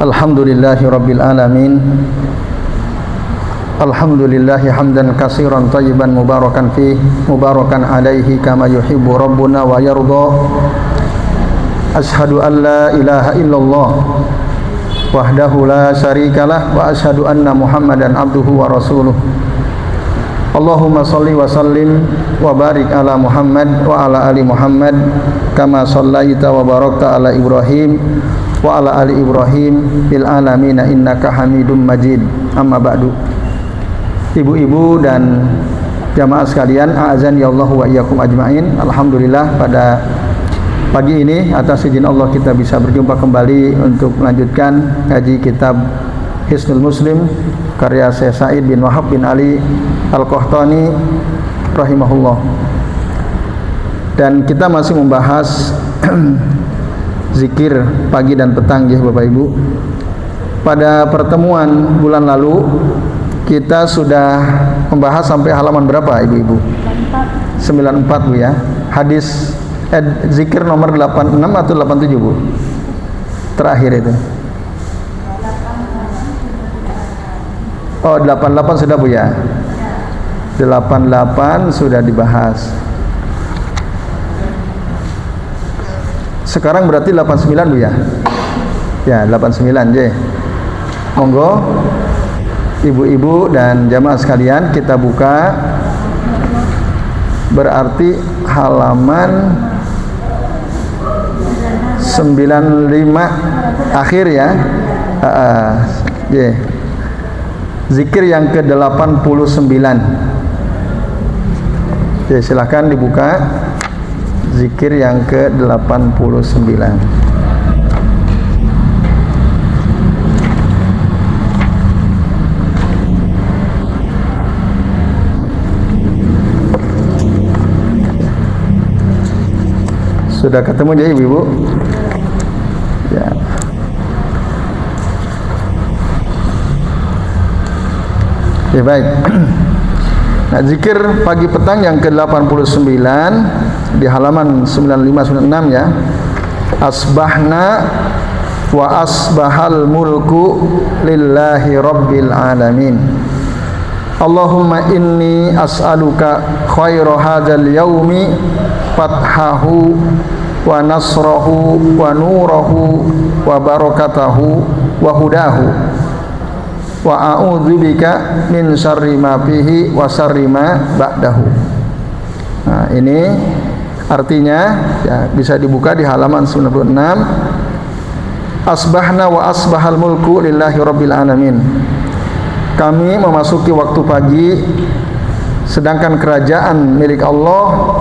Alhamdulillahi Rabbil Alamin. Alhamdulillahi hamdan katsiran thayyiban mubarakan fih, mubarakan alaihi kama yuhibbu rabbuna wa yarda. Ashhadu an la ilaha illallah wahdahu la syarikalah wa ashhadu anna Muhammadan abduhu wa rasuluh. Allahumma salli wa sallim wa barik ala Muhammad wa ala ali Muhammad kama sallaita wa barakta ala Ibrahim wa ala ali Ibrahim bil alamin innaka Hamidum Majid. Amma ba'du. Ibu-ibu dan jamaah sekalian, a'azani Allah wa iyyakum ajmain. Alhamdulillah pada pagi ini atas izin Allah kita bisa berjumpa kembali untuk melanjutkan ngaji kitab Hisnul Muslim karya Syekh Sa'id bin Wahab bin Ali Al-Qahtani rahimahullah. Dan kita masih membahas zikir pagi dan petang ya Bapak Ibu. Pada pertemuan bulan lalu kita sudah membahas sampai halaman berapa Ibu-ibu? 94 Bu ya. Hadis zikir nomor 86 atau 87 Bu? Terakhir itu. Oh 88 sudah Bu ya. 88 sudah dibahas. Sekarang berarti 89 Bu ya. Ya 89 J. Monggo ibu-ibu dan jamaah sekalian kita buka. Berarti halaman 95 akhir ya. J. Zikir yang ke-89. Oke, silakan dibuka. Zikir yang ke-89. Sudah ketemu ya Ibu-ibu? Ya. Ya baik. Nah, zikir pagi petang yang ke-89 di halaman 95-96 ya. Asbahna wa asbahal mulku lillahi rabbil alamin. Allahumma inni as'aluka khaira hadzal yaumi fathahu wa nasrahu wa nurahu wa barakatahu wa hudahu. Wa a'udzubika min syarri ma fihi wa syarri ma ba'dahu. Nah, ini artinya ya, bisa dibuka di halaman 96. Asbahna wa asbahal mulku lillahi rabbil alamin. Kami memasuki waktu pagi sedangkan kerajaan milik Allah,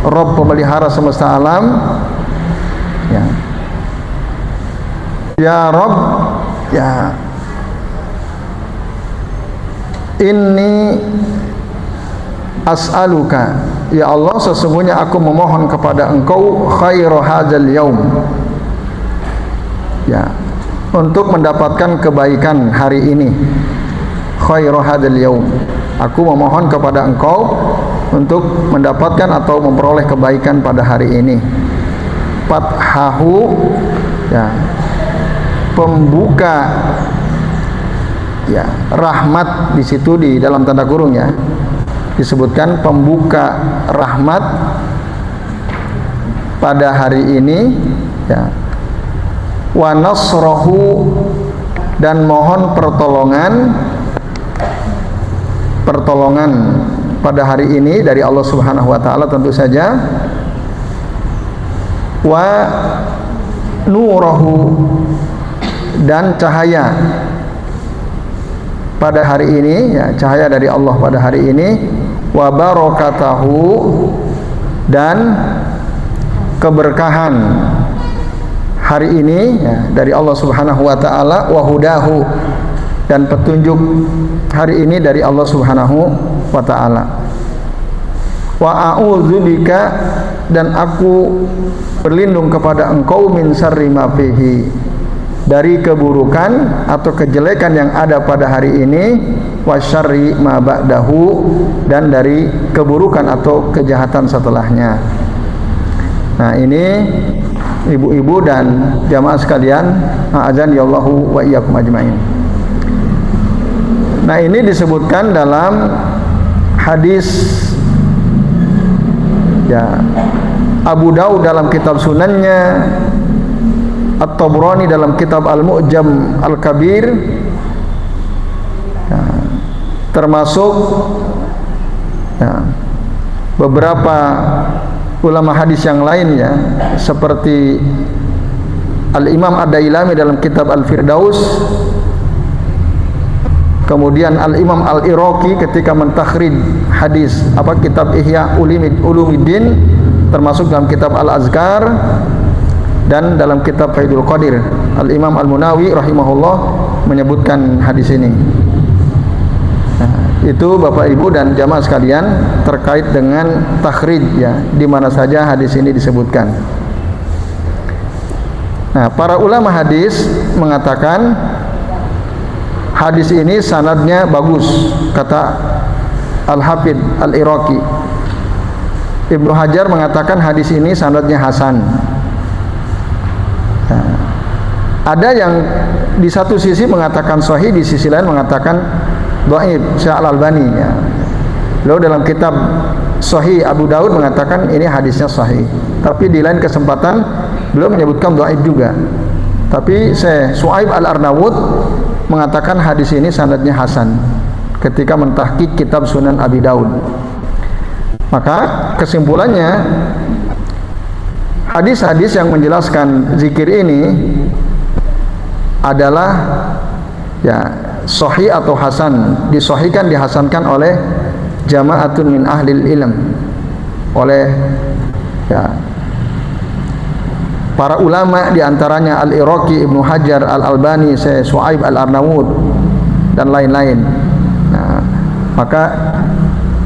Rabb pemelihara semesta alam. Ya. Ya Rabb, ya Inni as'aluka, ya Allah sesungguhnya aku memohon kepada Engkau khairu hadzal yaum, ya, untuk mendapatkan kebaikan hari ini. Khairu hadzal yaum, aku memohon kepada Engkau untuk mendapatkan atau memperoleh kebaikan pada hari ini. Fathahu, ya, pembuka, ya, rahmat di situ di dalam tanda kurung ya, disebutkan pembuka rahmat pada hari ini ya. Wa nasrahu, dan mohon pertolongan pada hari ini dari Allah Subhanahu wa taala tentu saja. Wa nurahu, dan cahaya pada hari ini ya, cahaya dari Allah pada hari ini. Wa barakatahu, dan keberkahan hari ini ya, dari Allah Subhanahu wa taala. Wa hudahu, dan petunjuk hari ini dari Allah Subhanahu wa taala. Wa a'udzubika, dan aku berlindung kepada Engkau min syarri ma fihi, dari keburukan atau kejelekan yang ada pada hari ini. Wasyarri ma ba'dahu, dan dari keburukan atau kejahatan setelahnya. Nah ini ibu-ibu dan jamaah sekalian, a'azani Allahu wa iyyakum ajmain. Nah, ini disebutkan dalam hadis ya Abu Daud dalam kitab Sunannya, At-Tabrani dalam kitab Al-Mu'jam Al-Kabir, ya, termasuk ya, beberapa ulama hadis yang lainnya seperti Al-Imam Ad-Dailami dalam kitab Al-Firdaus, kemudian Al-Imam Al-Iraqi ketika mentakhrij hadis kitab Ihya Ulumuddin, termasuk dalam kitab Al-Azkar, dan dalam kitab Faidul Qadir Al-Imam Al-Munawi rahimahullah menyebutkan hadis ini. Nah, itu Bapak Ibu dan jamaah sekalian terkait dengan takhrij ya, di mana saja hadis ini disebutkan. Nah, para ulama hadis mengatakan hadis ini sanadnya bagus, kata Al-Hafidz Al-Iraqi. Ibnu Hajar mengatakan hadis ini sanadnya hasan. Nah, ada yang di satu sisi mengatakan sahih, di sisi lain mengatakan dhaif, Syekh Al-Albani ya. Lalu dalam kitab Sahih Abu Daud mengatakan ini hadisnya sahih. Tapi di lain kesempatan beliau menyebutkan dhaif juga. Tapi Syekh Su'aib Al-Arnaud mengatakan hadis ini sanadnya hasan ketika mentahqiq kitab Sunan Abi Daud. Maka kesimpulannya, hadis-hadis yang menjelaskan zikir ini adalah ya sahih atau hasan, disahihkan, dihasankan oleh jama'atun min ahlil ilm, oleh ya para ulama, diantaranya Al-Iraqi, Ibnu Hajar, Al-Albani, Syekh Su'aib Al-Arnaud dan lain-lain. Nah, maka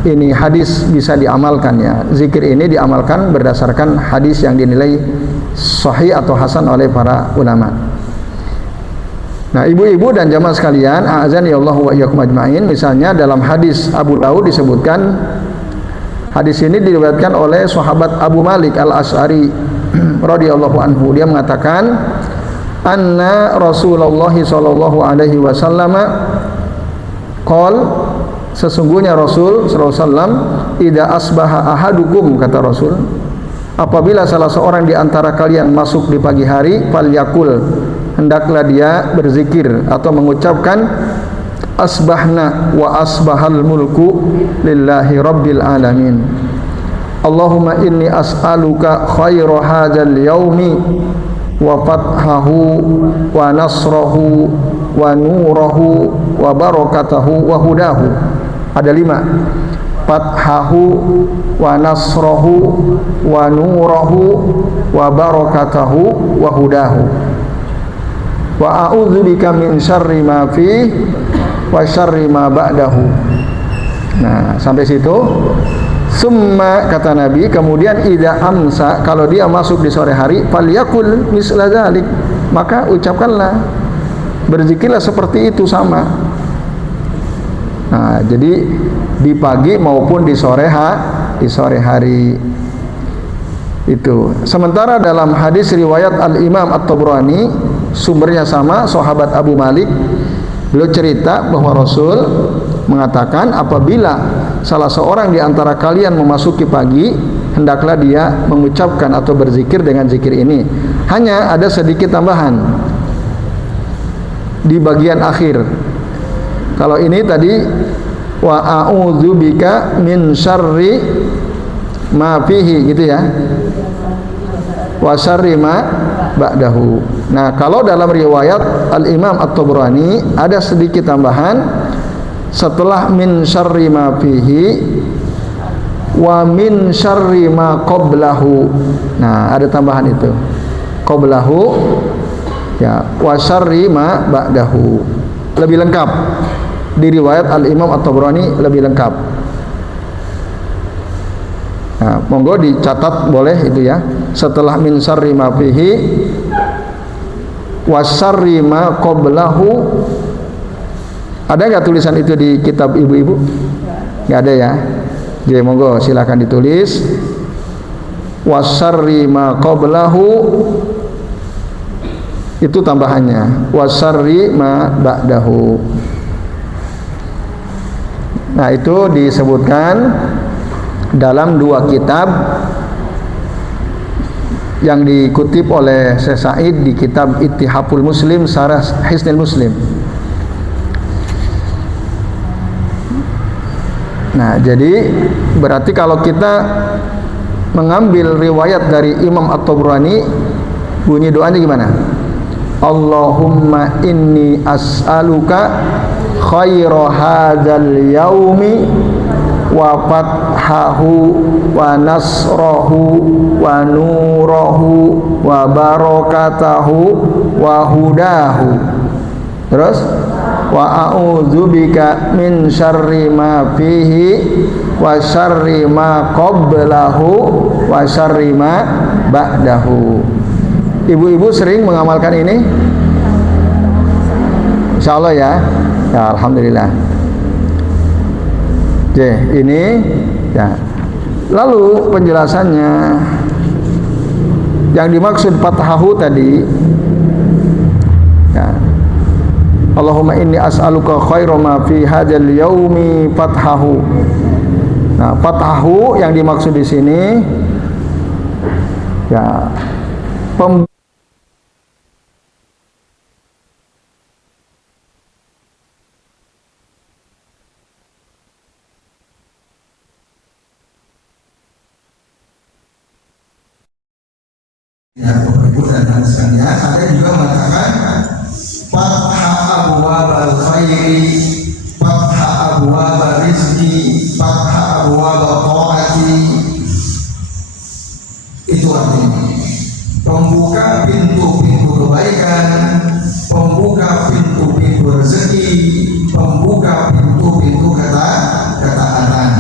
ini hadis bisa diamalkan ya. Zikir ini diamalkan berdasarkan hadis yang dinilai sahih atau hasan oleh para ulama. Nah, ibu-ibu dan jamaah sekalian, a'azani Allahu wa iyyakum ajmain, misalnya dalam hadis Abu Daud disebutkan, hadis ini diriwayatkan oleh sahabat Abu Malik Al-Asy'ari radhiyallahu anhu. Dia mengatakan, anna Rasulullah sallallahu alaihi wasallam qol, sesungguhnya Rasul sallallahu alaihi wasallam, idza asbaha ahadukum, kata Rasul, apabila salah seorang di antara kalian masuk di pagi hari, falyakul, hendaklah dia berzikir atau mengucapkan asbahna wa asbahal mulku lillahi rabbil alamin. Allahumma inni as'aluka khaira hadzal yaumi wa fathahu wa nasrahu wa nurahu wa barakatahu wa hudahu. Ada 5. Fathahu wa nasrahu wa nurahu wa barakatahu wa hudahu. Wa a'udzubika min syarri ma fi wa syarri ma ba'dahu. Nah, sampai situ. Summa, kata Nabi, kemudian idza amsa, kalau dia masuk di sore hari, falyakul misla dzalik, maka ucapkanlah, berzikirlah seperti itu sama. Nah, jadi di pagi maupun di sore hari itu. Sementara dalam hadis riwayat Al-Imam At-Tabrani, sumbernya sama, sahabat Abu Malik, beliau cerita bahwa Rasul mengatakan, apabila salah seorang di antara kalian memasuki pagi, hendaklah dia mengucapkan atau berzikir dengan zikir ini. Hanya ada sedikit tambahan di bagian akhir. Kalau ini tadi wa a'udzubika min syarri ma fihi, gitu ya, wa syarri ma ba'dahu. Nah, kalau dalam riwayat Al-Imam At-Tabrani ada sedikit tambahan, setelah min syarri ma fihi wa min syarri ma qablahu. Nah, ada tambahan itu, qablahu ya, wa syarri ma ba'dahu. Lebih lengkap di riwayat Al-Imam At-Tabrani, lebih lengkap. Nah, monggo dicatat, boleh itu ya. Setelah min syarri ma fihi wa syarri ma qablahu. Ada nggak tulisan itu di kitab ibu-ibu? Nggak ada ya. Jadi monggo silakan ditulis. wa syarri ma qablahu, itu tambahannya, wa syarri ma ba'dahu. Nah, itu disebutkan dalam dua kitab yang dikutip oleh Syekh Said di kitab Ittihaful Muslim Syarah Hisnul Muslim. Nah, jadi berarti kalau kita mengambil riwayat dari Imam At-Tabrani, bunyi doanya gimana? Allahumma inni as'aluka khaira hadzal yaumi wa fathahu wa nasrahu wa nurahu wa barakatahu wa hudahu. Terus wa a'udzubika min syarri ma fihi wa syarri ma qablahu wa syarri ma ba'dahu. Ibu-ibu sering mengamalkan ini? Insyaallah ya. Ya, alhamdulillah. Oke, ini ya. Lalu penjelasannya, yang dimaksud fathahu tadi ya, Allahumma inni as'aluka khaira ma fi hadzal yaumi fathahu. Nah, fathahu yang dimaksud di sini ya ya, Bapak Ibu dan teman sekalian, ada juga mengatakan fatha abwabal khairi, fatha abwabal rizki, fatha abwabal taati. Itu artinya pembuka pintu-pintu kebaikan, pembuka pintu-pintu rezeki, pembuka pintu-pintu ketaatan.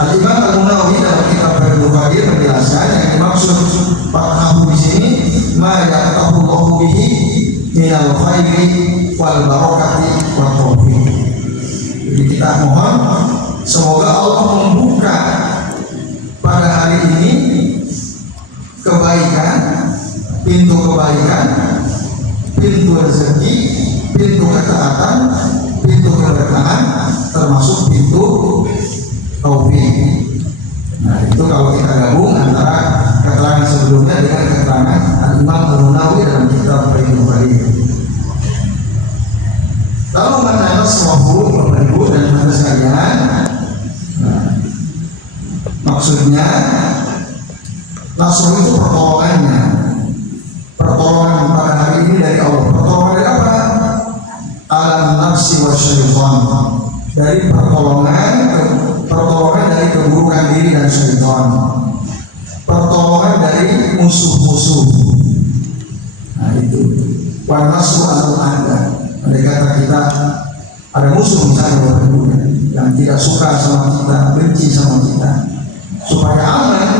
Al-Imam Al-Munawi dalam kitab Fathul Qadir menjelaskan yang dimaksud fathahu di sini ma yaqtahu Allahu bihi minal khairi wal barakati wat taufiq. Jadi kita mohon semoga Allah membuka pada hari ini kebaikan, pintu kebaikan, pintu rezeki, pintu ketaatan, pintu keberkahan, termasuk pintu taufik. Nah, itu kalau kita gabung antara keterangan sebelumnya dengan keterangan Al-Imam Al-Munawi dalam kitab Fathul Qadir. Lalu mana nasruhu, Bapak Ibu dan teman sekalian? Nah, maksudnya nasruh itu pertolongannya, pertolongan pada hari ini dari Allah. Pertolongan dari apa? Alam nafsi wa syaitan, dari pertolongan dari keburukan diri dan syaitan, pertolongan dari musuh-musuh. Nah, itu wanasru atau anda. Andai kata kita ada musuh misalnya yang tidak suka sama kita, benci sama kita, supaya aman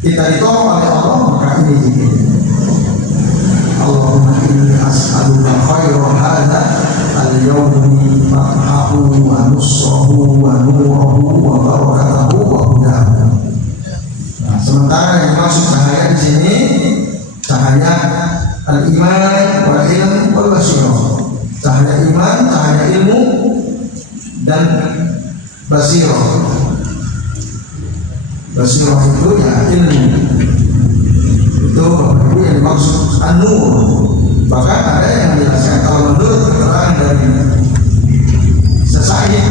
kita ditolong oleh Allah, maka ini zikir. Allahumma inni as'aluka khaira hadza al-yawmi fathahu wa nusrahu wa nurahu wa barakatahu wa hudahu. Nah, sementara yang dimaksud cahaya di sini cahaya al-iman wal ilm wal basirah. Cahaya iman, cahaya ilmu dan basirah. Basirah itu ya ilmu. Itu Bapak Ibu yang dimaksud an-nur. Bahkan ada yang menjelaskan kalau menurut keterangan dari Said,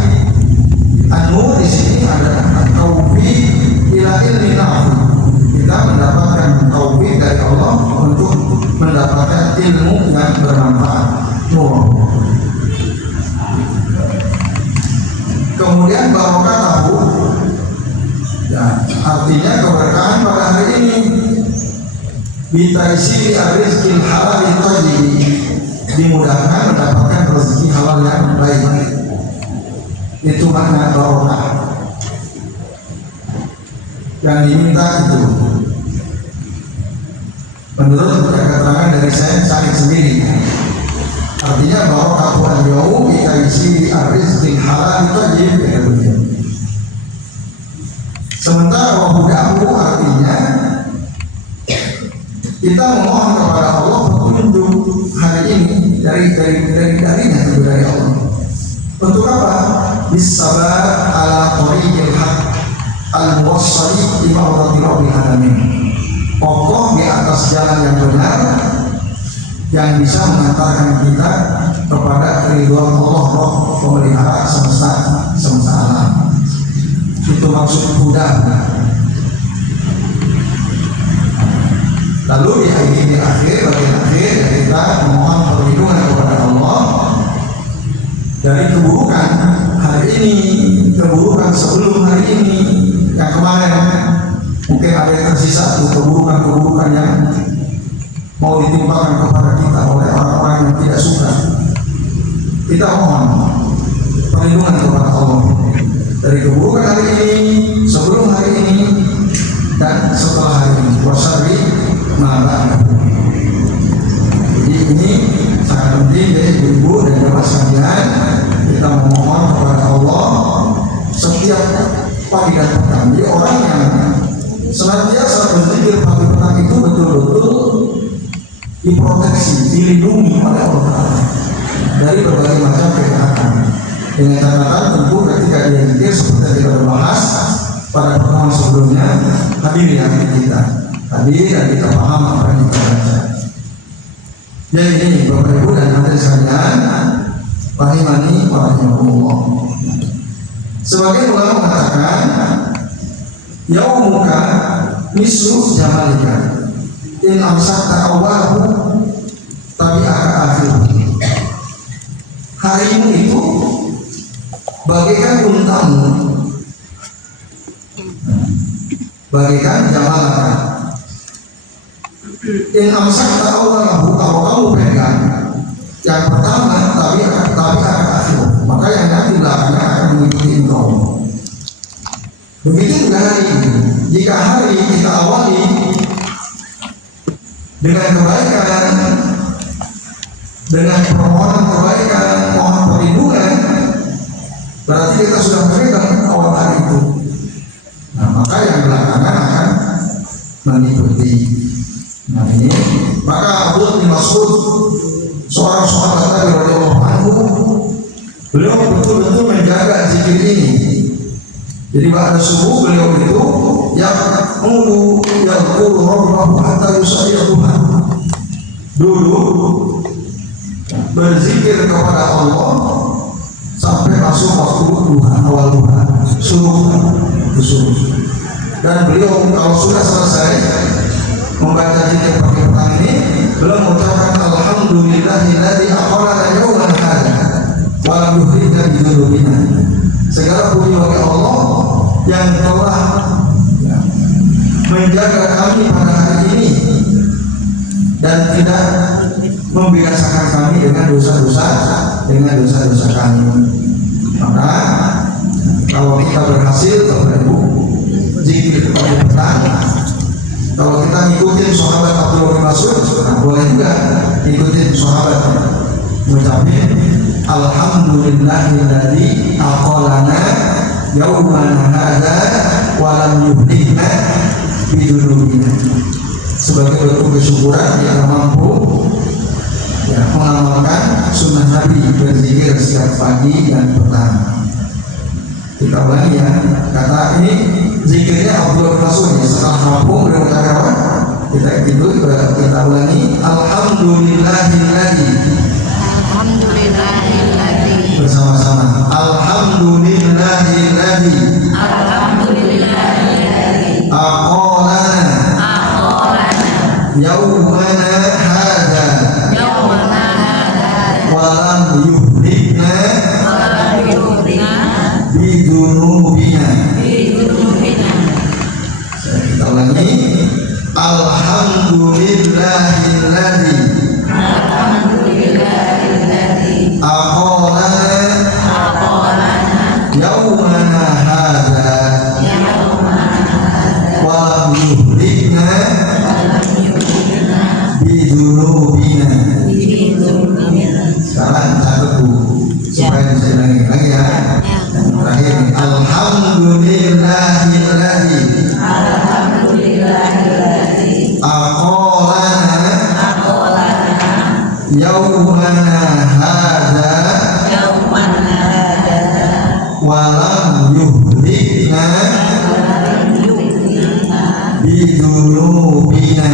an-nur di sini adalah taufik ila ilmi nafi. Kita mendapatkan taufik dari Allah untuk mendapatkan ilmu yang bermanfaat. Nur. Kemudian barakatuh, ya, artinya keberkahan pada hari ini. Bitaisi rizqil halal thayyib, dimudahkan mendapatkan rezeki halal yang baik. Itu makna barokah yang diminta itu. Menurut keterangan dari saya Said sendiri, artinya barokah al-yawm bitaisi rizqil halal thayyib. Sementara wahudahu artinya kita memohon kepada Allah petunjuk hari ini darinya itu dari Allah. Untuk apa? Bisabar ala thoriqil haq al-muwassali li ma'rifati rabbil alamin. Kokoh di atas jalan yang benar yang bisa mengantarkan kita kepada ridwan Allah, Roh pemelihara semesta alam. Itu maksud huda. Lalu di bagian akhir kita memohon perlindungan kepada Allah dari keburukan hari ini, keburukan sebelum hari ini, yang kemarin mungkin ada yang tersisa itu keburukan yang mau ditimpakan kepada kita oleh orang-orang yang tidak suka. Kita mohon perlindungan kepada Allah dari keburukan hari ini, sebelum hari ini, dan setelah hari ini. Wasyari ma'ala. Jadi ini sangat penting ya ibu-ibu dan bapak sekalian, kita memohon kepada Allah setiap pagi dan petang. Jadi orang yang senantiasa berzikir pagi petang itu betul-betul diproteksi, dilindungi oleh Allah dari berbagai macam kejahatan. Dengan catatan tentu ketika dia zikir seperti yang kita bahas pada pertemuan sebelumnya, hadir di hati kita, hadir dan kita paham apa yang kita baca. Jadi ini Bapak Ibu dan hadirin sekalian, rahimani wa rahimakumullah. Sebagian ulama mengatakan yaumuka mislu jamalika in amsakta awwalahu tabi'aka akhiruhu. Harimu itu bagaikan untamu, bagaikan jamalaka. In amsakta awwalahu, kalau kamu pegang yang pertama tabi'aka akhiruhu, maka yang nanti belakangnya akan mengikuti engkau. Begitu juga hari ini. Jika hari kita awali dengan kebaikan, dengan permohonan kebaikan, mohon perlindungan, berarti kita sudah memegang awal hari itu. Nah, maka yang belakangan akan mengikuti. Nah ini, maka Abdullah bin Mas'ud, seorang sahabat Nabi radhiyallahu anhu, beliau betul-betul menjaga zikir ini. Jadi pada subuh beliau itu yaqulu rabbahu hatta yusalli duha. Duduk berzikir kepada Allah sampai masuk waktu duha, awal duha, subuh. Dan beliau kalau sudah selesai membaca zikir pagi petang ini, beliau mengucapkan alhamdulillahilladzi aqalana yawman hadza wa lam yuhrijna bi dzunubina. Segala puji bagi Allah yang telah menjaga kami pada hari ini dan tidak membinasakan kami dengan dosa-dosa kami. Maka kalau kita berhasil zikir pada petang, kalau kita ngikutin sahabat Abdullah bin Mas'ud, nah boleh juga ngikutin sahabat mengucapkan alhamdulillahilladzi aqalana yaumana hadza wa lam yuhlihna bi dzunubina. Sebagai bentuk kesyukuran yang mampu mengamalkan sunnah Nabi berzikir setiap pagi dan petang. Kita ulangi ya, kata ini zikirnya Abdullah bin Mas'ud ya, setelah rampung beliau katakan kita ulangi alhamdulillahilladzi bersama-sama alhamdulillahilladzi aqalana yaumana hadza wa lam yuhlihna bi dzunubina. Kita ulangi alhamdulillahilladzi aqalana yaumana hadza wa lam yuhlihna bi dzunubina. Sekarang catat Bu supaya bisa lagi ya. Terakhir alhamdulillahilladzi aqolana yaumana hada walam yuhlikna bidunubina.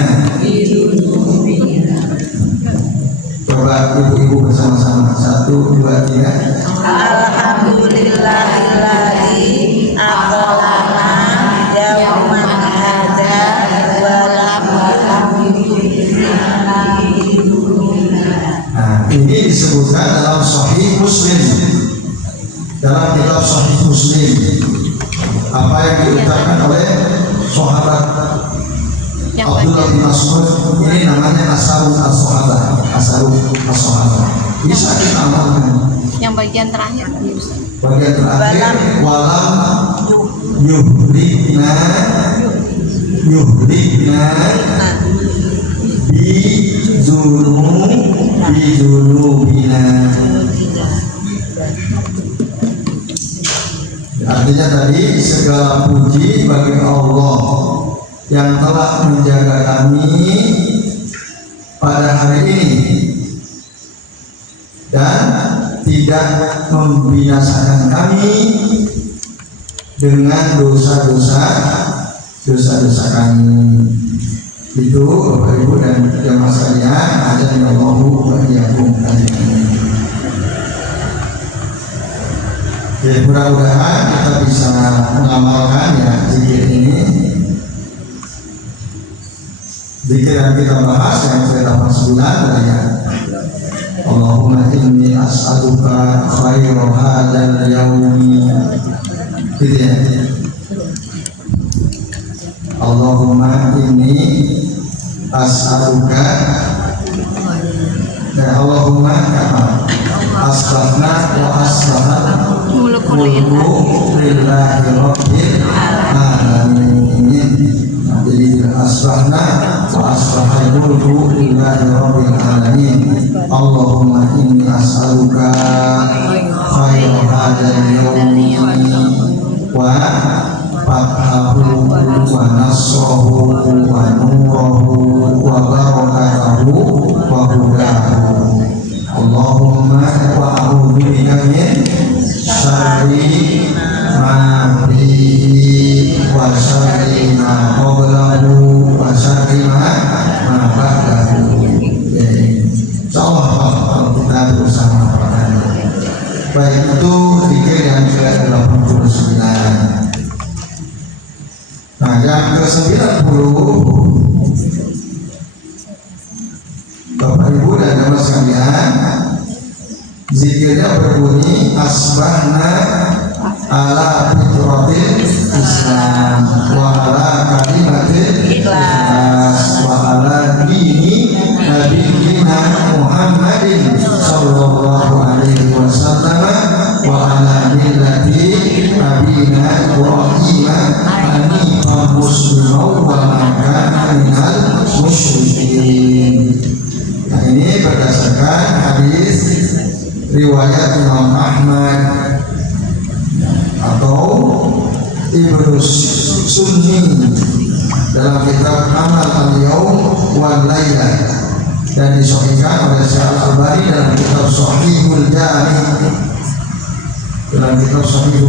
Coba ibu-ibu bersama-sama, 1, 2, 3. Alhamdulillahilladzi aqolana yauman hada walam Nah, ini disebutkan dalam Sahih Muslim, dalam kitab Sahih Muslim. Apa yang diucapkan oleh sahabat Abdullah bin Mas'ud, ini namanya Asarul as-Sahabah. Asarul as-Sahabah bisa kita amalkan. Yang bagian terakhir, Bagian terakhir, walam yuhlikna bidunubina. Artinya tadi segala puji bagi Allah yang telah menjaga kami pada hari ini dan tidak membinasakan kami dengan dosa-dosa kami. Itu Bapak Ibu dan jamaah sekalian, azanillahu wa iyyakum ajmain. Jadi mudah-mudahan kita bisa mengamalkan ya zikir ini. Zikir yang kita bahas yang sudah 8 bulan ya. Allahumma inni as'aluka khairu hadzal yaumi. Gitu ya. Allahumma inni as'aluka ya Allahumma asbahna wa asbahat mulku lillahi rabbil alamin. Jadi asbahna wa asbahal mulku lillahi rabbil alamin. Allahumma inni as'aluka khairu hadzal yaumi wa fathahu wa nasrahu wa nurahu wa barakatuhu wa hudahu. Allahumma wa a'udzu bika min syarri ma fihi wa syarri ma qablahu wa syarri ma ba'dahu. Insyaallah kalau kita berusaha melakukan. Baik, itu zikir yang sudah 89. Nah, yang ke-90, Bapak Ibu dan jamaah sekalian, zikirnya berbunyi asbahna ala fitratil Islam wa ala kalimatil ikhlas wa ala dini nabiyina Muhammadin sallallahu alaihi wasallam wa ala millati nabiyina Ibrahim hanifan musliman wa ma kana minal musyrikin. Nah, ini berdasarkan hadis riwayat Imam Ahmad atau Ibnu Sunni dalam kitab Amal al-Yaum wal Laila dan disahihkan oleh Syekh Al-Albani dalam kitab Sahihul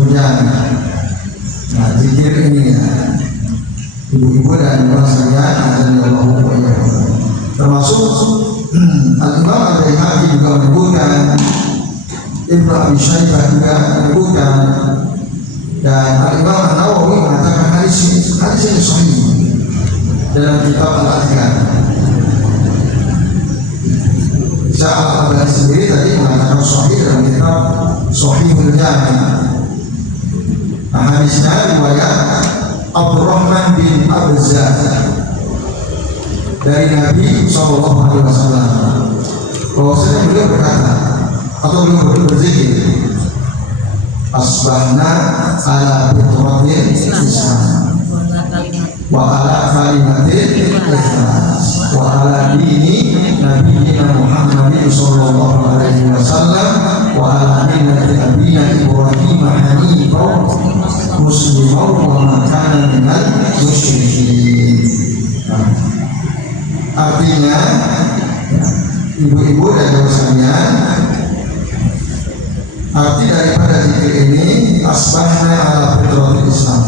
Jami. Nah, zikir ini ya, ibu-ibu dan bapak sekalian, azanillahu wa iyyakum. Termasuk Al-Imam Al-Baihaqi juga menyebutkan, Ibnu Abi Syaibah juga menyebutkan, dan Al-Imam An-Nawawi mengatakan hadis ini sahih dalam kitab Al-Adhkar. Syekh Al-Albani sendiri tadi mengatakan sahih dalam kitab Sahihul Jami. Nah, hadisnya riwayat Abdurrahman bin Abza dari Nabi SAW bahwasanya beliau berkata atau beliau berzikir asbahna ala fitratil Islam wa ala kalimatil ikhlas wa ala dini nabiyina Muhammadin sallallahu alaihi wasallam wa ala millati abina Ibrahim hanifan musliman wa ma kana minal musyrikin. Artinya ibu-ibu dan bapak sekalian, arti daripada zikir ini asbahna ala fitratil Islam.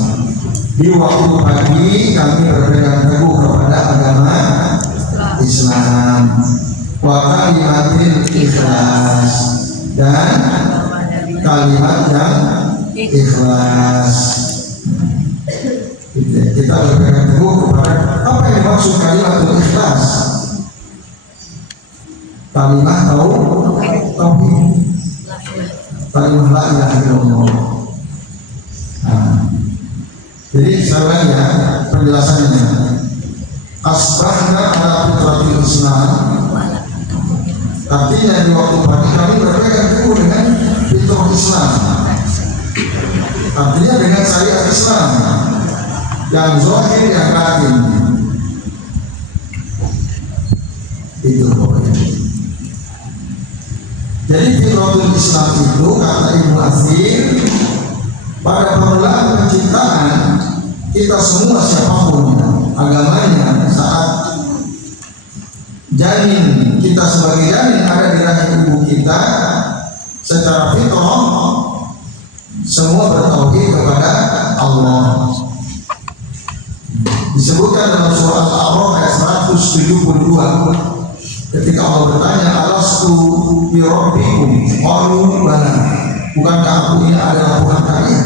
Di waktu pagi kami berpegang teguh kepada agama Islam. Wa kalimatil ikhlas, dan kalimat yang ikhlas. Kita berpegang teguh kepada apa yang dimaksud kalimat ikhlas. Kalimat tauhid, kalimat la ilaha illallah. Jadi sebenarnya penjelasannya asbahna ala fitratil Islam, artinya di waktu pagi kami berpegang teguh dengan fitrah Islam, artinya dengan syariat Islam yang zahir yang batin. Itu pokoknya. Jadi fitratul Islam itu kata Ibnu Athir, pada permulaan penciptaan kita semua siapapun agamanya, saat janin kita sebagai janin ada di rahim ibu kita, secara fitrah semua bertauhid kepada Allah. Disebutkan dalam surah Al-A'raf ayat 172 ketika Allah bertanya, alastu bi rabbikum qalu bala, bukankah aku ini adalah Tuhan kalian?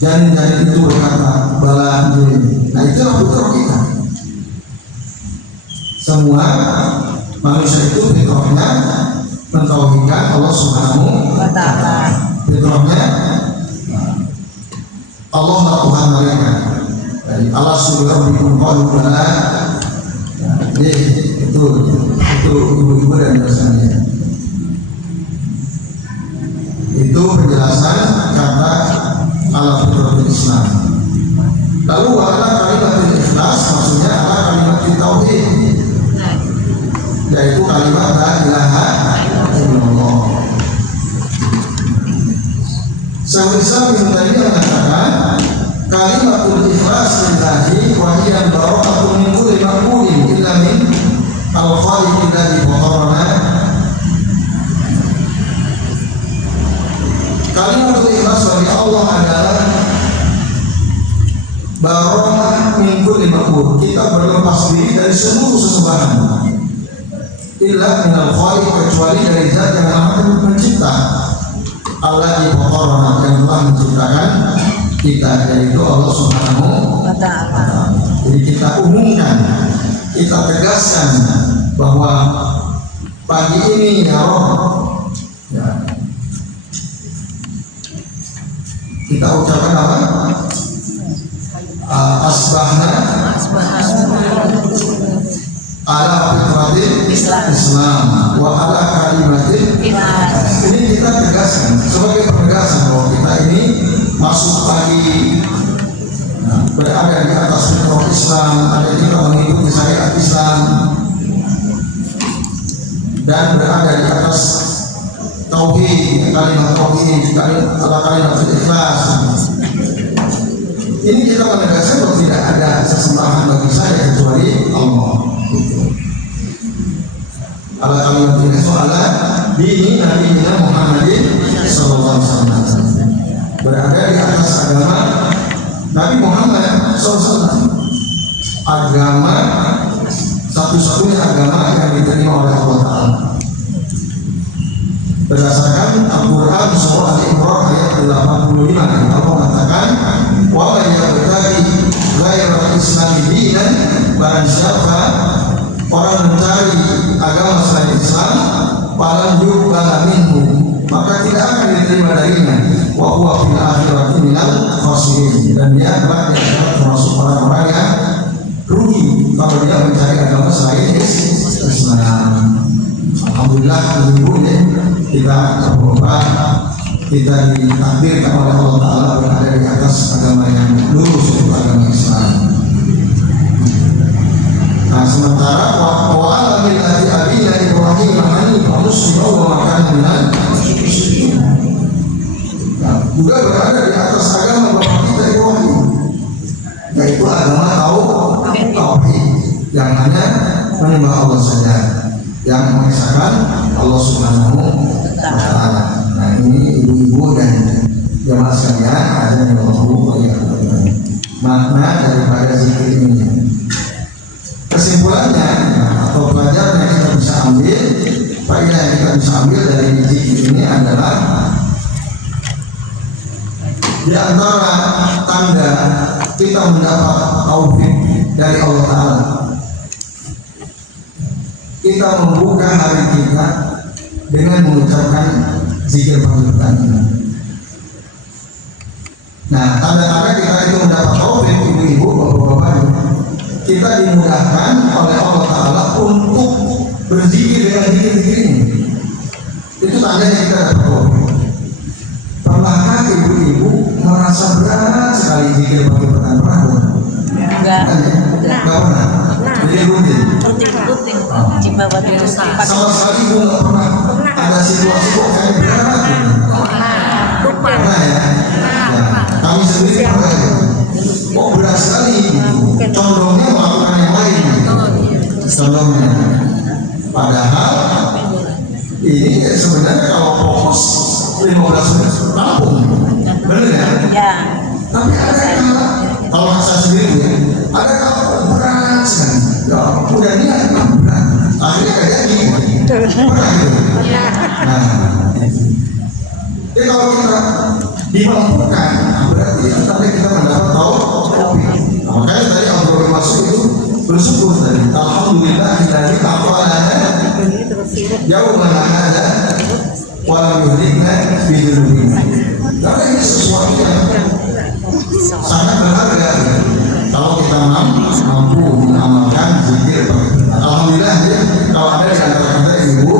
Janin-janin itu berkata bala. Nah, itulah fitrah kita. Semua manusia itu fitrahnya mentauhidkan Allah Subhanahu wa Ta'ala. Fitrahnya Allah lah Tuhan mereka. Dari Allah Subhanahu wa Ta'ala. Jadi itu ibu-ibu dan dosennya. Itu penjelasan kata ala fitratul Islam. Lalu wala kalimatul ikhlas, maksudnya ala kalimat tauhid, yaitu kalimat la ilaha illallah. Syaikhul Islam Ibnu Taimiyah mengatakan kalimatul ikhlas lillahi wa hiya bara'atun min kulli maqulin illa min al-khaliq alladhi fatarana. Kalimatul ikhlas bagi Allah adalah bara'ah min kulli maqul, kita berlepas diri dari seluruh sesembahan, illa min al-khaliq, kecuali dari zat yang maha pencipta, alladhi fatarana, yang telah menciptakan kita, yaitu Allah Subhanahu wa Ta'ala. Jadi kita umumkan, kita tegaskan bahwa pagi ini ya Rabb, ya, kita ucapkan apa? Asbahna ala fitratil Islam wa ala kalimatil ikhlas. Ini kita tegaskan sebagai penegasan bahwa kita ini masuk pagi, berada di atas fitrah Islam, ada kita mengikuti syariat Islam, dan berada di atas tauhid, kalimat tauhid, kalimat ikhlas. Ini kita menegaskan bahwa tidak ada sesembahan bagi saya kecuali Allah. Ala kalimat ikhlas, ala dini Nabi Muhammadin sallallahu alaihi wasallam, berada di atas agama Nabi Muhammad SAW, agama satu-satunya agama yang diterima oleh Allah Ta'ala. Berdasarkan Al-Quran surah Al-Imran ayat 85, Allah mengatakan, wa man yabtaghi ghairal islami dinan, barang siapa orang mencari agama selain Islam, falan yuqbala minhu, maka tidak akan diterima darinya, wa huwa fil akhirati minal khasirin, dan dia adalah termasuk orang-orang yang rugi kalau dia mencari agama selain Islam. Alhamdulillah, ibu ini kita berubah, kita ditakdirkan oleh Allah Ta'ala berada di atas agama yang lurus, yaitu agama Islam. Nah, sementara wa ala millati abina Ibrahim hanifan musliman wa ma kana minal musyrikin, juga berada di atas agama bapak kita Ibrahim, yaitu agama tauhid, yang hanya menyembah Allah saja, yang mengesahkan Allah Subhanahu wa Ta'ala. Nah, ini ibu-ibu dan jamaah sekalian, ada yang makna daripada zikir ini. Kesimpulannya atau pelajaran yang kita bisa ambil, faedah yang kita bisa ambil dari zikir ini adalah di antara tanda kita mendapat taufik dari Allah Ta'ala, kita membuka hari kita dengan mengucapkan zikir pagi petang. Nah, tanda-tanda kita itu mendapat taufik, ibu-ibu, bapak-bapak, kita dimudahkan oleh Allah Ta'ala untuk berzikir dengan zikir-zikir ini. Itu tandanya kita dapat taufik. Pernahkah ibu-ibu merasa berat sekali zikir pagi petang? Enggak pernah. Jadi rutin. Sama sekali ibu nggak pernah ada situasi kok kayak berat. Pernah ya? Kami sendiri pernah. Kok berat sekali? Condongnya melakukan yang lain. Condongnya. Padahal ini sebenarnya kalau fokus 15 menit rampung. Benar ya? Ya. Tapi ada kalau saya sendiri ya, ada kalau berat sekali. Ya, udah niat berat. Akhirnya kayak gini. Berat gitu. Nah, jadi kalau kita dimampukan, berarti tadi kita mendapat taufik. Makanya tadi Abdul masuk itu bersyukur tadi. Alhamdulillah dari taqwalana yauman ada walau yuhlikna bidunubina. Karena ini sesuatu yang sangat berharga. Kalau kita mampu mengamalkan zikir, alhamdulillah ya. Kalau ada di antara kita ibu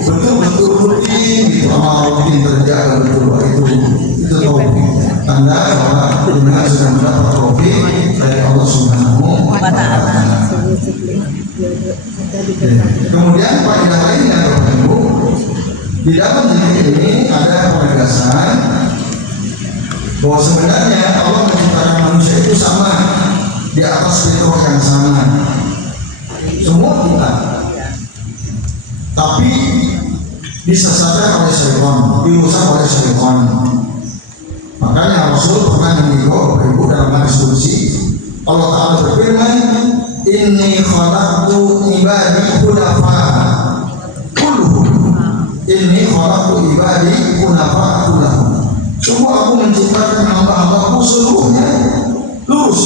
betul-betul rutin gitu, amal rutin terjaga betul, itu taufik. Tanda bahwa dunia sudah mendapat taufik dari Allah Subhanahu wa Ta'ala. Kemudian faedah lainnya Bapak Ibu, di dalam zikir ini ada penegasan bahwa sebenarnya Allah menciptakan manusia itu sama, di atas fitrah yang sama, semua kita, tapi disesatkan oleh syaitan, dirusak oleh syaitan. Makanya Rasul pernah menghimbau Bapak Ibu dalam hadis qudsi, Allah Ta'ala berfirman, inni khalaqtu ibadi hunafa kulluhum, inni khalaqtu ibadi hunafa kulluhum. Semua aku menciptakan hamba-hambaku seluruhnya lurus,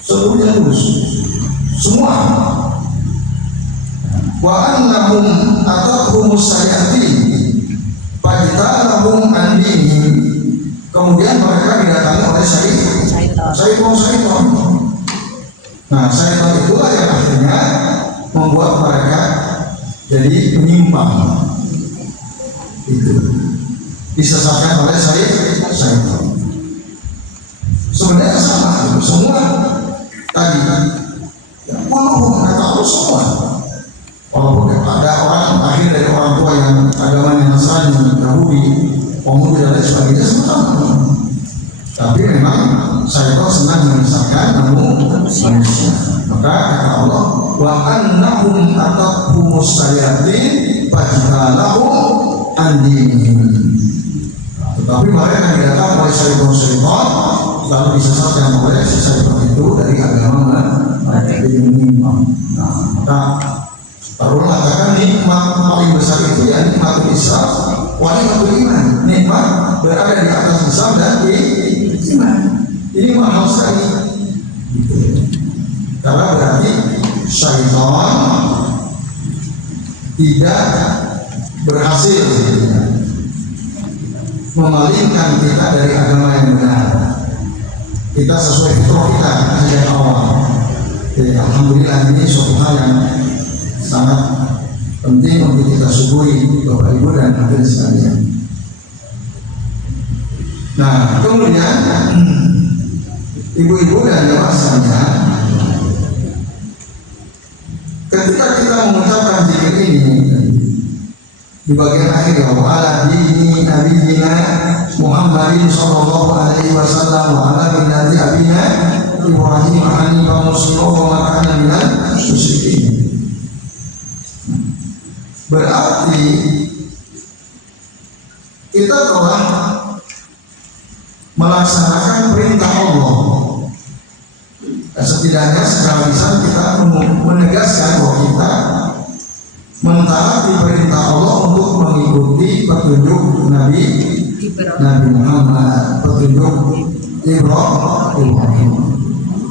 seluruhnya lurus, semua. Wa annahum atahumus sayatin fajtalahum an dinihim. Kemudian mereka didatangi oleh syaitan. Nah, syaitan itulah yang akhirnya membuat mereka jadi menyimpang. Itu disesatkan oleh syaitan. Sebenarnya sama, semua tadi walaupun kata Allah semua, walaupun ada orang akhir dari orang tua yang agamanya Nasrani, Yahudi, Pemuda dan lain sebagainya sama. Tapi memang syaitan senang memisahkan manusia. Maka kata Allah, wa annahum atahumus sayatin fajtalahum an dinihim. Tetapi mereka yang datang oleh syaitan lalu disesatkan oleh syaitan itu dari agama mereka, jadi menyimpang. Nah, maka taruhlah katakan nikmat paling besar itu ya nikmatul Islam wa nikmatul iman. Nikmat berada di atas Islam dan iman. Ini mahal sekali. Karena berarti syaitan tidak berhasil memalingkan kita dari agama yang benar. Kita sesuai fitrah kita sejak awal. Jadi alhamdulillah ini suatu hal yang sangat penting untuk kita syukuri Bapak Ibu dan hadirin sekalian. Nah, kemudian ibu-ibu dan jemaah sekalian, ketika kita mengucapkan zikir ini di bagian akhir ya ala dini nabiyina Muhammadin sallallahu alaihi wasallam wa ala millati abina Ibrahim hanifan musliman wa ma kana minal musyrikin. Berarti kita telah melaksanakan perintah Allah. Setidaknya secara lisan kita menegaskan bahwa kita mentaati perintah Allah untuk mengikuti petunjuk Nabi Muhammad, petunjuk Ibrahim.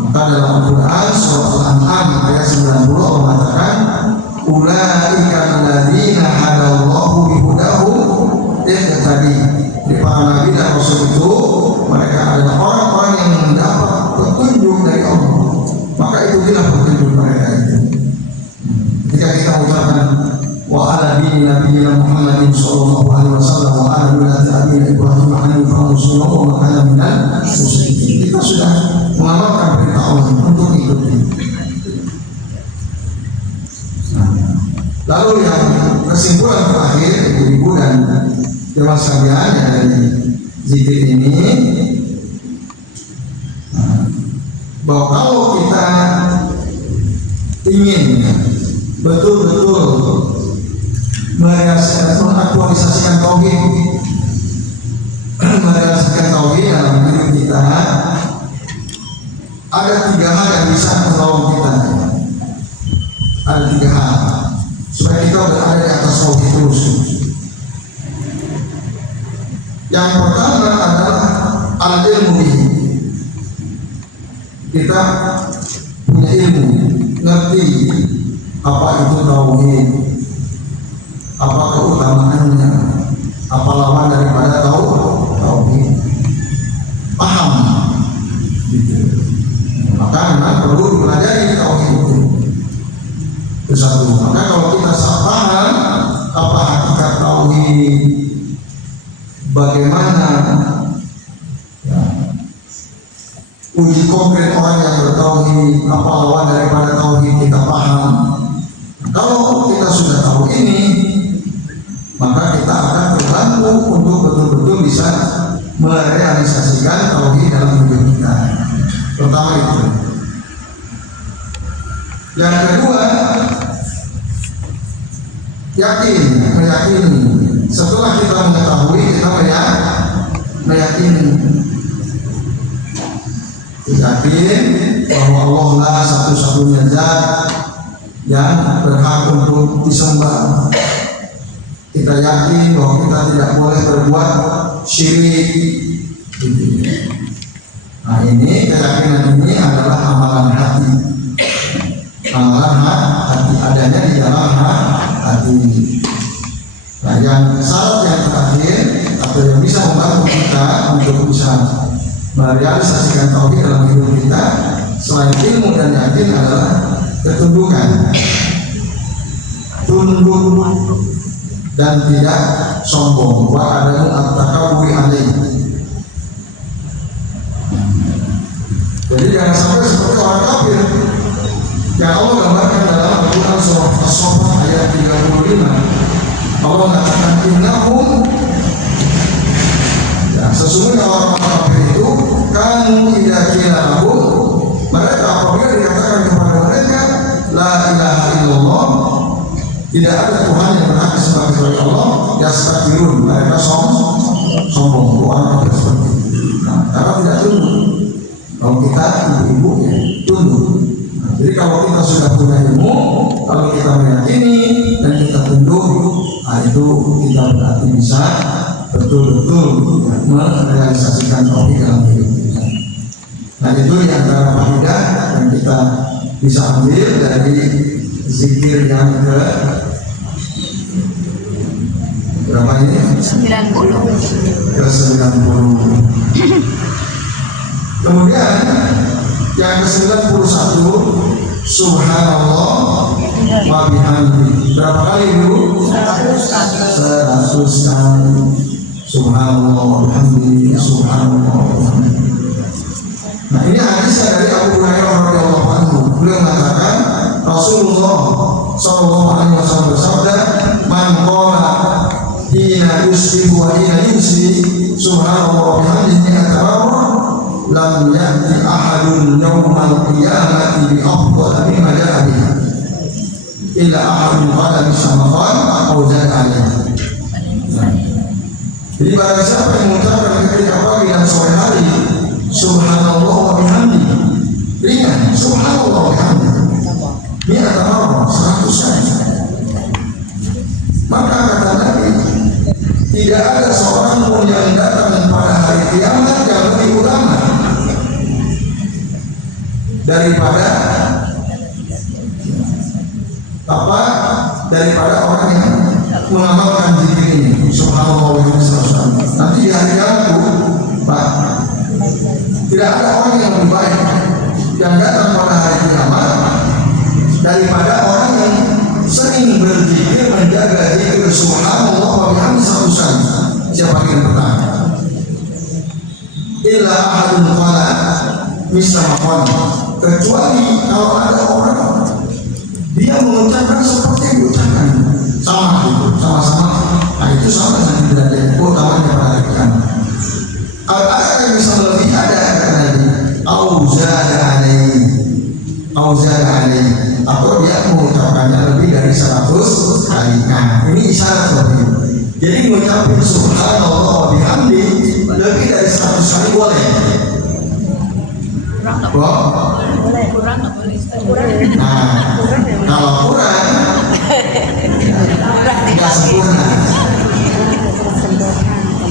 Maka dalam Al-Quran surah Al-An'am ayat 90 Allah mengatakan, ulaika alladzina hadallahu bihudahu ihtadi. Jadi para nabi dan rasul itu mereka adalah orang-orang yang mendapat petunjuk dari Allah. Maka ikutilah petunjuk mereka itu. Ketika kita ucapkan wa ala dini nabiyina Muhammadin sallallahu alaihi wasallam wa ala millati abina Ibrahim hanifan musliman wa ma kana minal musyrikin, kita sudah mengamalkan perintah Allah untuk ikuti. Lalu yang kesimpulan terakhir ibu-ibu dan teman sekalian dari zikir ini, bahwa kalau kita ingin betul-betul mengaktualisasikan tauhid, merealisasikan tauhid dalam hidup kita, ada 3 hal yang bisa menolong kita. Ada 3 hal supaya kita berada di atas tauhid terus. Yang pertama adalah al-ilmu bihi. Kita punya ilmu, ngerti apa itu tauhid, apa keutamaannya, apa lawan daripada tauhid, paham gitu. Maka memang perlu dipelajari tauhid itu satu. Maka kalau kita paham apa hakikat tauhid, bagaimana uji konkret orang yang bertauhid, apa lawan daripada tauhid, kita paham. Kalau kita sudah tahu ini, maka kita akan terbantu untuk betul-betul bisa merealisasikan tauhid dalam hidup kita. Pertama itu. Yang kedua, meyakini. Setelah kita mengetahui, kita meyakini. Yakin bahwa Allah lah satu-satunya zat yang berhak untuk disembah. Kita yakin bahwa kita tidak boleh berbuat syirik. Nah, ini keyakinan ini adalah amalan hati. Amalan hati adanya di dalam hati. Nah, yang syarat yang terakhir atau yang bisa membantu kita untuk bisa merealisasikan tauhid dalam hidup kita selain ilmu dan yakin adalah ketundukan, tunduk dan tidak sombong. Wa adamu at-takabburi alaih. Jadi jangan sampai seperti orang kafir yang Allah gambarkan dalam Al-Quran surah As-Saffat ayat 35. Allah mengatakan innahum, sesungguhnya orang kafir itu kamu tidak kilahu, mereka apabila dikatakan kepada mereka la ilaha illallah, tidak ada Tuhan yang berhak disembah kecuali Allah, yastakbirun, mereka sombong. Orang kafir seperti itu. Nah, karena tidak tunduk. Kalau kita ibu-ibu ya tunduk. Nah, jadi kalau kita sudah punya ilmu, kalau kita meyakini dan kita tunduk, nah itu kita berarti bisa betul-betul merealisasikan tauhid dalam hidup kita. Nah, itu di antara faedah yang kita bisa ambil dari zikir yang ke berapa ini? 90. Ke 90. Kemudian yang ke-91, subhanallah wa bihamdi. Berapa kali dulu? 100 kali. Subhanallah wa bihamdi, subhanallah wa bihamdi. Nah, ini hadisnya dari Abu Hurairah radhiyallahu anhu. Beliau mengatakan Rasulullah sallallahu alaihi wasallam bersabda, "Man qala hina yusbihu wa hina yumsi subhanallah wa bihamdihi atarawwa lam ya'ti ahadun yawmal qiyamati bi afdal mimma ja'a bihi illa ahadun qala bi syamatan aw auzan alaihi. Jadi barang siapa yang mengucapkan ketika pagi dan sore hari subhanallah wa bihamdi, ringan, subhanallah wa bihamdi, ini adalah 100 kali. Maka kata Nabi, tidak ada seorang pun yang datang pada hari kiamat yang lebih utama daripada orang yang mengamalkan zikir ini subhanallah wa bihamdihi. Nanti di hari kiamat Pak, tidak ada orang yang lebih baik yang datang pada hari kiamat daripada orang yang sering berzikir, menjaga zikir subhanallah wa bihamdihi 100 kali. Siapa yang pertama? Illa ahadun qala misla maqala, kecuali kalau ada orang dia mengucapkan seperti yang diucapkan, sama-sama. Nah itu sama dengan derajat utamanya pada hari kiamat. Ada yang bisa lebih, ada kata Nabi, auzada alaihi, atau dia mengucapkannya lebih dari 100 kali. Nah ini isyarat seperti itu. Jadi mengucapkan subhanallah wa bihamdi lebih dari 100 kali boleh. Kurang nggak boleh. Nah, kalau kurang tidak sempurna.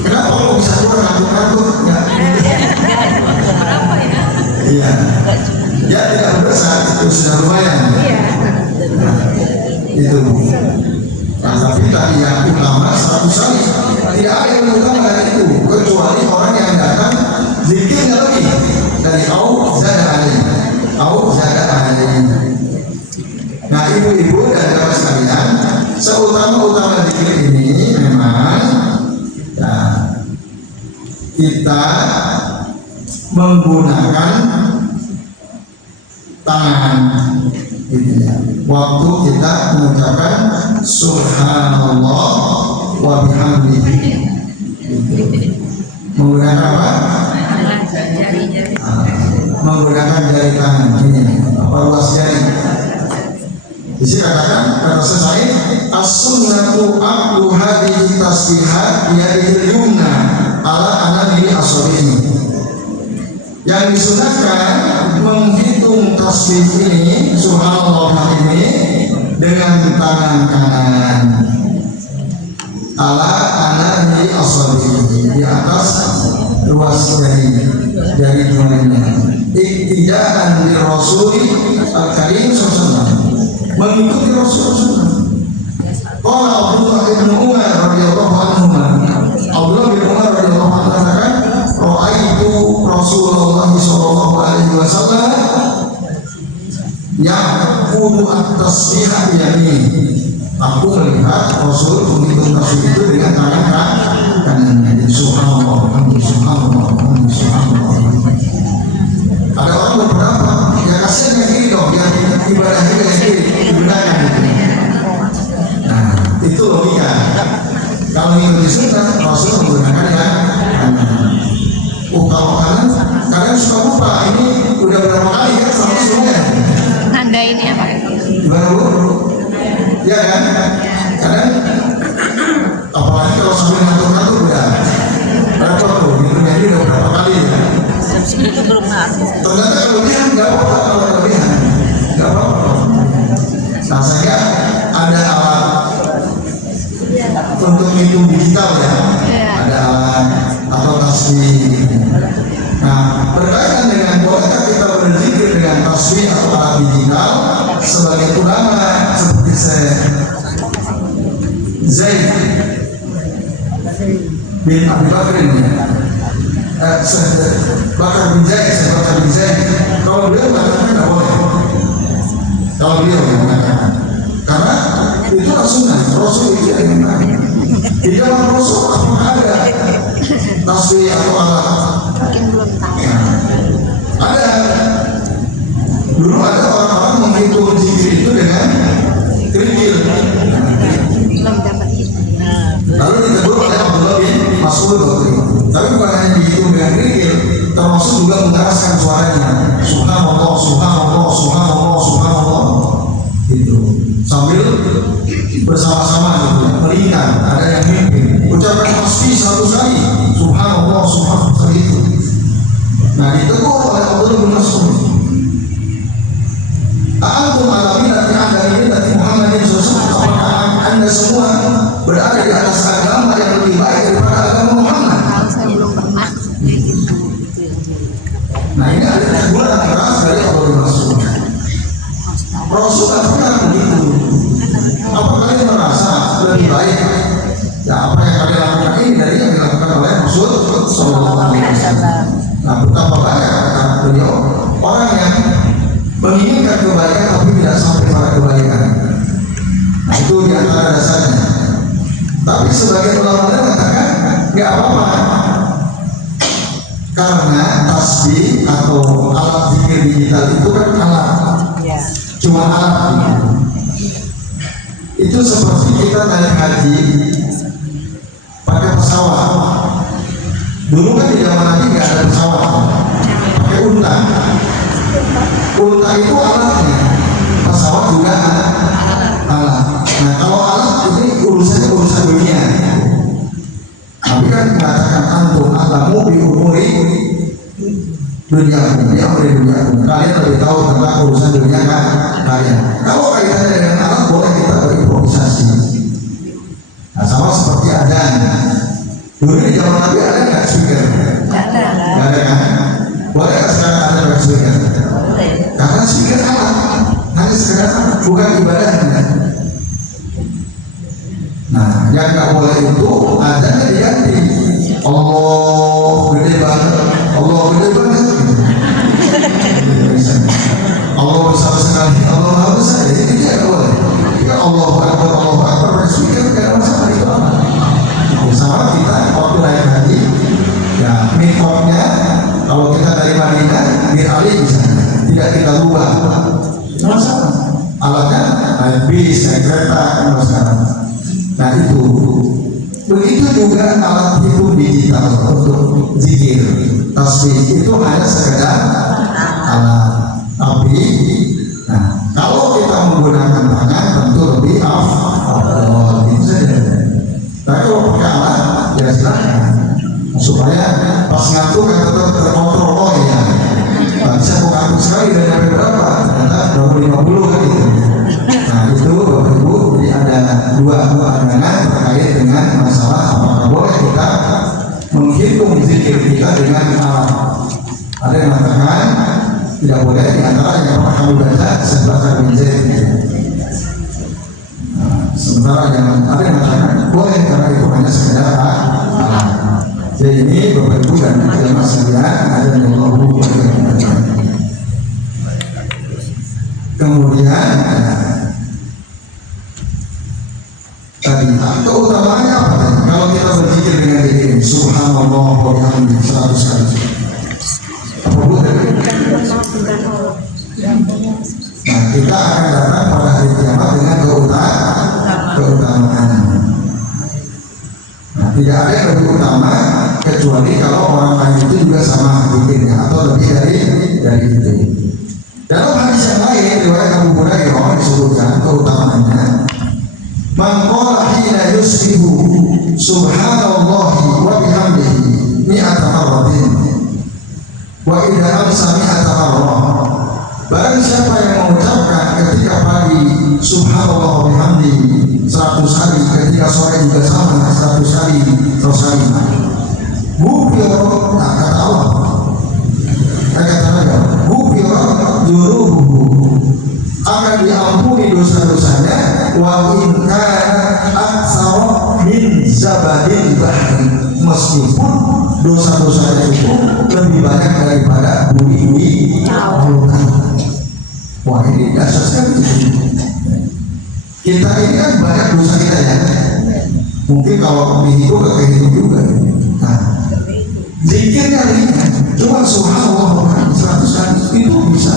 Kenapa kok bisa kurang? Ngantuk-ngantuk? Iya. Ya tidak besar, itu sudah lumayan. Nah, itu. Nah, tapi tadi yang utama 100 kali. Tidak ada yang utama dari itu, kecuali orang yang datang zikirnya lebih dari zada alaihi. Nah ibu-ibu dan bapak sekalian, seutama-utama zikir ini memang ya, kita menggunakan tangan gitu ya. Waktu kita mengucapkan subhanallah wa bihamdihi gitu. Menggunakan apa? Jari-jari. Menggunakan jari tangan ini, ruas jari. Di sini kata sesuai as-sunnatu aqlu hadhihi tasbihat biyadihil yumna ala anamili asabihi. Yang disunahkan menghitung tasbih ini subhanallah ini dengan tangan kanan ala anamili asabihi, di atas ruas jari jemarinya. Iktidaan di Rasul Al-Karim SAW, mengikuti Rasulullah. Qala Abdullah bin Umar radhiyallahu anhu, Abdullah bin Umar radhiyallahu anhu mengatakan, ra'aitu Rasulullah sallallahu alaihi wasallam ya'khudhu at-tasbihah bi yamin. Aku melihat Rasul menghitung tasbih itu dengan tangan kanannya. Subhanallah, subhanallah, subhanallah. Ada orang beberapa yang kasihan yang gini dong, yang ibadahnya kayak gini digunakan gitu. Nah itu logika. Kalau mengikuti sunnah, Rasul menggunakan yang kanan. Kalau kanan, kadang suka lupa. Ini udah berapa kali kan sama sunnah. Anda ini apa? Gimana Bu? Ya kan? Kadang apalagi kalau sambil ngantuk-ngantuk udah repot tuh. Ini udah berapa kali ya? Itu belum masuk. Ternyata kelebihan nggak apa-apa, kalau kelebihan nggak apa-apa. Nah saya ada alat untuk hitung digital ya, ada alat atau tasbih. Nah berkaitan dengan bolehkah kita berzikir dengan tasbih atau alat digital, sebagai ulama seperti saya Zaid bin Abi Bakr ya. Bakar bin Zaid, kalau beliau mengatakan tidak boleh. Kalau beliau mengatakan, karena itu sunnah Rasul itu yang mengatakan. Di dalam Rasul apakah ada tasbih atau alat? Mungkin belum tahu. Ada. Dulu ada orang-orang menghitung zikir itu dengan kerikil. Belum dapat itu. Lalu ditegur oleh Abdullah bin Mas'ud waktu itu. Tapi bukan hanya dihitung dengan kerikil, termasuk juga mengeraskan suaranya. Subhanallah, subhanallah, subhanallah, subhanallah. Gitu. sambil bersama-sama gitu ya, melingkar, ada yang mimpin, ucapkan tasbih 100 kali, subhanallah, subhanallah itu. Nah ditegur oleh Abdullah bin Mas'ud, "Antum ala millati millati Muhammadin sallallahu alaihi wasallam." Apakah anda semua berada di atas agama yang lebih baik daripada agama Muhammad? Kalau saya belum pernah kayak gitu. Nah ini ada teguran keras dari Abdullah bin Mas'ud. Rasul tak pernah begitu. Apa kalian merasa lebih baik? Ya apa yang kalian lakukan ini dari yang dilakukan oleh Rasul sallallahu alaihi wasallam. Nah betapa banyak kata beliau orang yang menginginkan kebaikan tapi tidak sampai pada kebaikan. Nah itu di antara dasarnya. Tapi sebagian ulama mengatakan nggak apa-apa, karena tasbih atau alat zikir digital itu kan alat, cuma alat. Itu seperti kita naik haji pakai pesawat. Dulu kan di zaman Nabi nggak ada pesawat, pakai unta. Unta itu alatnya, pesawat juga alat. Nah kalau alat ini urusan dunia. Tapi kan mengatakan antum alamu bi umuri dunia, kalian lebih tahu tentang urusan dunia kan kalian. Kalau kaitannya dengan alat boleh kita berimprovisasi. Nah sama seperti adzan. Dulu di zaman Nabi ada nggak speaker? Nggak ada kan? Boleh nggak sekarang ada nggak speaker? Karena speaker alat, hanya sekedar bukan ibadahnya. Nah yang nggak boleh itu adzannya diganti. Allah gede banget, Allah gede banget. Allah besar sekali, Allah maha besar. Jadi tidak boleh. Ya Allahu Akbar berspeaker tidak ada masalah, itu aman. Sama kita waktu naik haji, ya mikotnya kalau kita dari Madinah Bir Ali bisa, tidak kita rubah, tidak masalah. Alatnya naik bis, naik kereta, kan sekarang. Nah itu, begitu juga alat hitung digital untuk zikir, tasbih itu hanya sekedar alat. Tapi, nah kalau kita menggunakan tangan tentu lebih afdal, itu saja. Tapi kalau pakai alat, ya silakan, supaya pas ngantuk kan tetap terkontrol. Oh iya, bisa mau ngantuk sekali dan sampai berapa? Ternyata 50 kan itu. Nah itu Bapak Ibu, jadi ada dua pandangan terkait dengan masalah apakah boleh kita menghitung zikir kita dengan alat. Ada yang mengatakan tidak boleh, di antara yang pernah kami baca sebagai Zaid. Sementara yang ada yang mengatakan boleh karena itu hanya sekedar alat. Jadi ini Bapak Ibu dan jemaah sekalian, ada yang Allah. Kemudian tadi keutamaannya apa tadi? Kalau kita berzikir dengan diri subhanallah wa bihamdihi 100 kali. Apa boleh? Nah, kita akan datang pada hari kiamat dengan keutamaan. Nah, tidak ada yang lebih utama kecuali kalau orang lain itu juga sama zikirnya atau lebih dari itu. Dalam hadis yang lain riwayat Abu Hurairah disebutkan keutamaannya, man qala hina yusbihu subhanallahi wa bihamdihi mi'ata marratin wa idza amsa mi'ata marrah. Barang siapa yang mengucapkan ketika pagi subhanallah wa bihamdihi 100 kali, ketika sore juga sama 100 kali, 100 kali. Gufiro, nah kata Allah, kata Allah, gufiro juruhu, akan diampuni dosa-dosanya, wa in kana aksara min zabadil bahri, meskipun dosa-dosanya itu lebih banyak daripada bui-bui lautan. Wah ini dasar sekali. Kita ini kan banyak dosa kita ya. Mungkin kalau dihitung gak kehitung juga. Nah, zikirnya ringan, cuma subhanallah 100 kali itu bisa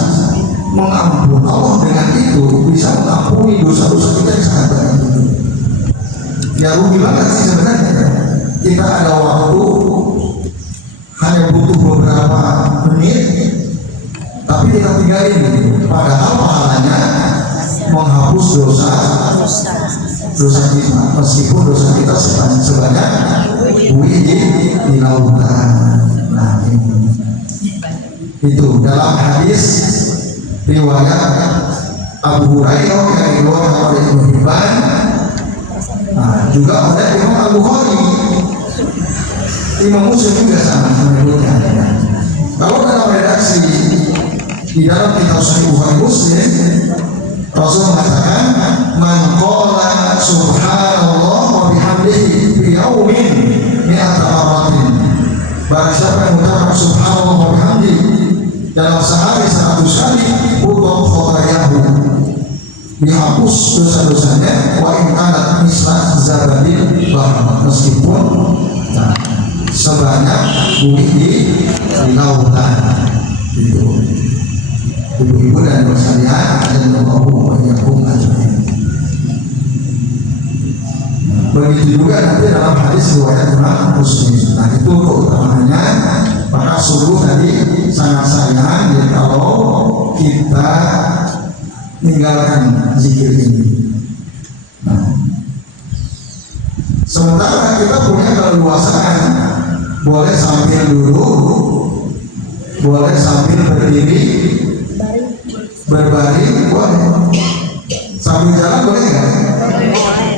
mengampuni. Allah dengan itu bisa mengampuni dosa-dosa kita yang sangat banyak. Ya rugi banget sih sebenarnya. Kita ada waktu hanya butuh beberapa menit, tapi kita tinggalin. Padahal pahalanya menghapus dosa kita, meskipun dosa kita sebanyak buih di lautan. Nah, itu dalam hadis riwayat Abu Hurairah yang diriwayatkan oleh Ibnu Hibban, juga oleh Imam Al-Bukhari, Imam Muslim juga sama menyebutkan. Kalau dalam redaksi di dalam kitab Sahih Bukhari Muslim, Rasul mengatakan, "Man qala subhanallah wa bihamdihi fi yaumin mi'ata marratin." Barang siapa yang mengucapkan subhanallah wa bihamdihi dalam sehari 100 kali, putus khotayahu, dihapus dosa-dosanya, wa in kanat misla zabadil bahr, meskipun sebanyak buih di lautan. Itu ibu-ibu dan sekalian, dan Allahu wa'iyyakum ajmain. Begitu juga nanti dalam hadis riwayat Imam Muslim. Nah, itu keutamaannya. Maka sungguh tadi sangat sayang ya kalau kita tinggalkan zikir ini. Sementara kita punya keleluasaan, boleh sambil duduk, boleh sambil berdiri, berbaring, boleh. Sambil jalan boleh nggak?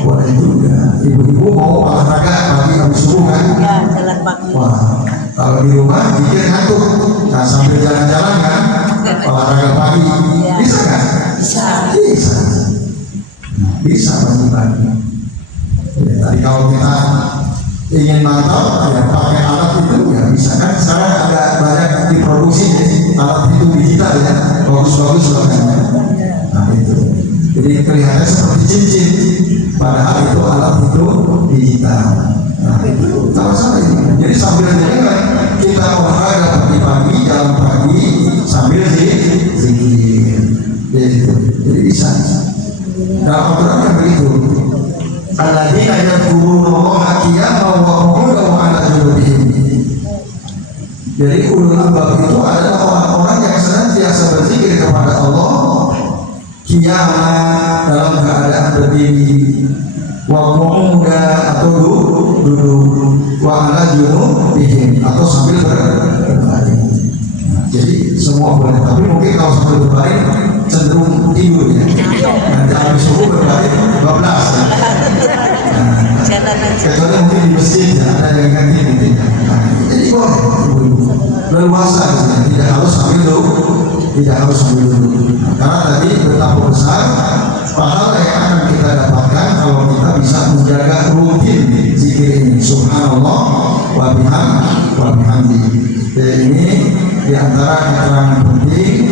Boleh juga. Ibu-ibu mau olahraga pagi habis subuh kan? Ya, jalan pagi. Wah, kalau di rumah bikin ngantuk, nah sambil jalan-jalan kan, olahraga pagi, bisa nggak? Bisa. Bisa pagi-pagi. Ya, tadi kalau kita ingin mantap, ya pakai alat itu ya bisa kan. Sekarang ada banyak diproduksi alat itu digital ya, bagus-bagus bahkan. Nah itu, jadi kelihatannya seperti cincin, padahal itu alat itu digital. Nah itu sama-sama ini. Jadi sambil jalan kita olahraga pagi-pagi, jalan pagi sambil zikir. Jadi bisa. Dalam Al-Quran yang begitu. Alladzina yadhkurunallaha qiyaman wa qu'udan wa 'ala junubihim. Jadi ulul albab itu adalah orang-orang yang senantiasa berzikir kepada Allah qiyam, dalam keadaan berdiri, wa qu'udan atau duduk, wa 'ala junubihim atau sambil berbaring. Jadi semua boleh, tapi mungkin kalau sambil berbaring cenderung tidur ya. Nanti habis subuh berbaring 12 ya. Kecuali mungkin di masjid ya, ada yang ganti gitu ya. Jadi boleh ibu-ibu leluasa gitu, tidak harus sambil duduk. Karena tadi betapa besar pahala yang akan kita dapatkan kalau kita bisa menjaga rutin zikir ini. Subhanallah wa bihamdi. Ini diantara keterangan penting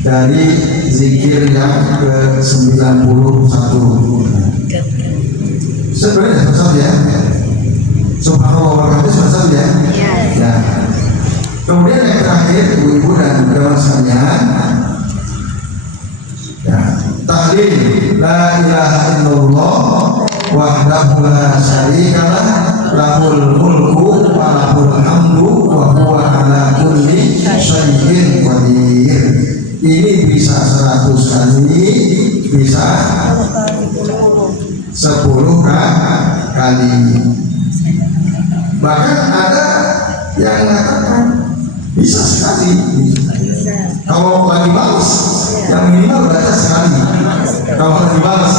dari zikir yang ke-91. Sebenarnya selesai ya. Subhanallah wa bihamdi selesai ya. Ya. Kemudian yang terakhir, ibu-ibu dan teman sekalian, ya, tahlil la ilaha illallah wahdahu la syarikalah lahul mulku wa lahul hamdu wa huwa ala kulli syai'in qadir. Ini bisa 100 kali, bisa 10 kali. Bahkan ada yang mengatakan bisa sekali. Kalau lagi malas, yang minimal baca sekali. Kalau lagi malas.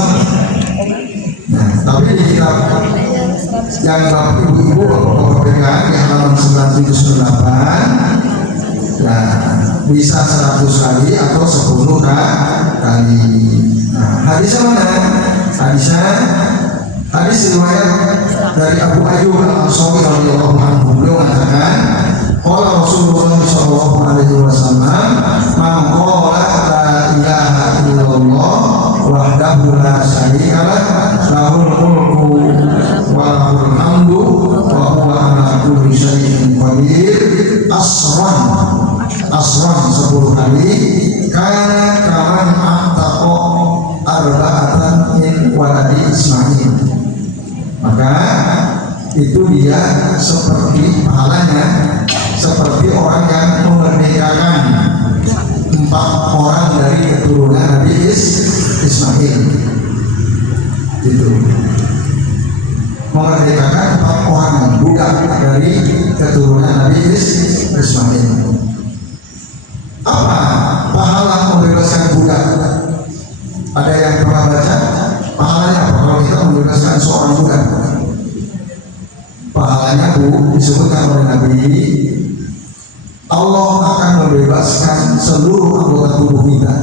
Nah, tapi di kitab yang bapak ibu-ibu bapak pegang di halaman 998, ya bisa 100 kali atau 10 kali. Nah, hadisnya mana? Hadis riwayat dari Abu Ayyub Al-Ansari radhiyallahu anhu. Beliau mengatakan, qala Rasulullah sallallahu alaihi wasallam, man qala la ilaha illallah wahdahu la syarikalah lahul mulku wa lahul hamdu wa huwa ala kulli syai'in qadir asran 10 kali, kana kaman ahtaqa arba'atan min waladi Ismail. Maka itu dia seperti pahalanya seperti orang yang memerdekakan 4 orang dari keturunan Nabi Ismail. Ismail. Itu memerdekakan 4 orang budak dari keturunan Nabi Ismail. Apa pahala membebaskan budak? Ada yang pernah baca pahalanya apa kalau kita membebaskan seorang budak? Pahalanya disebutkan oleh Nabi, Allah akan membebaskan seluruh anggota tubuh kita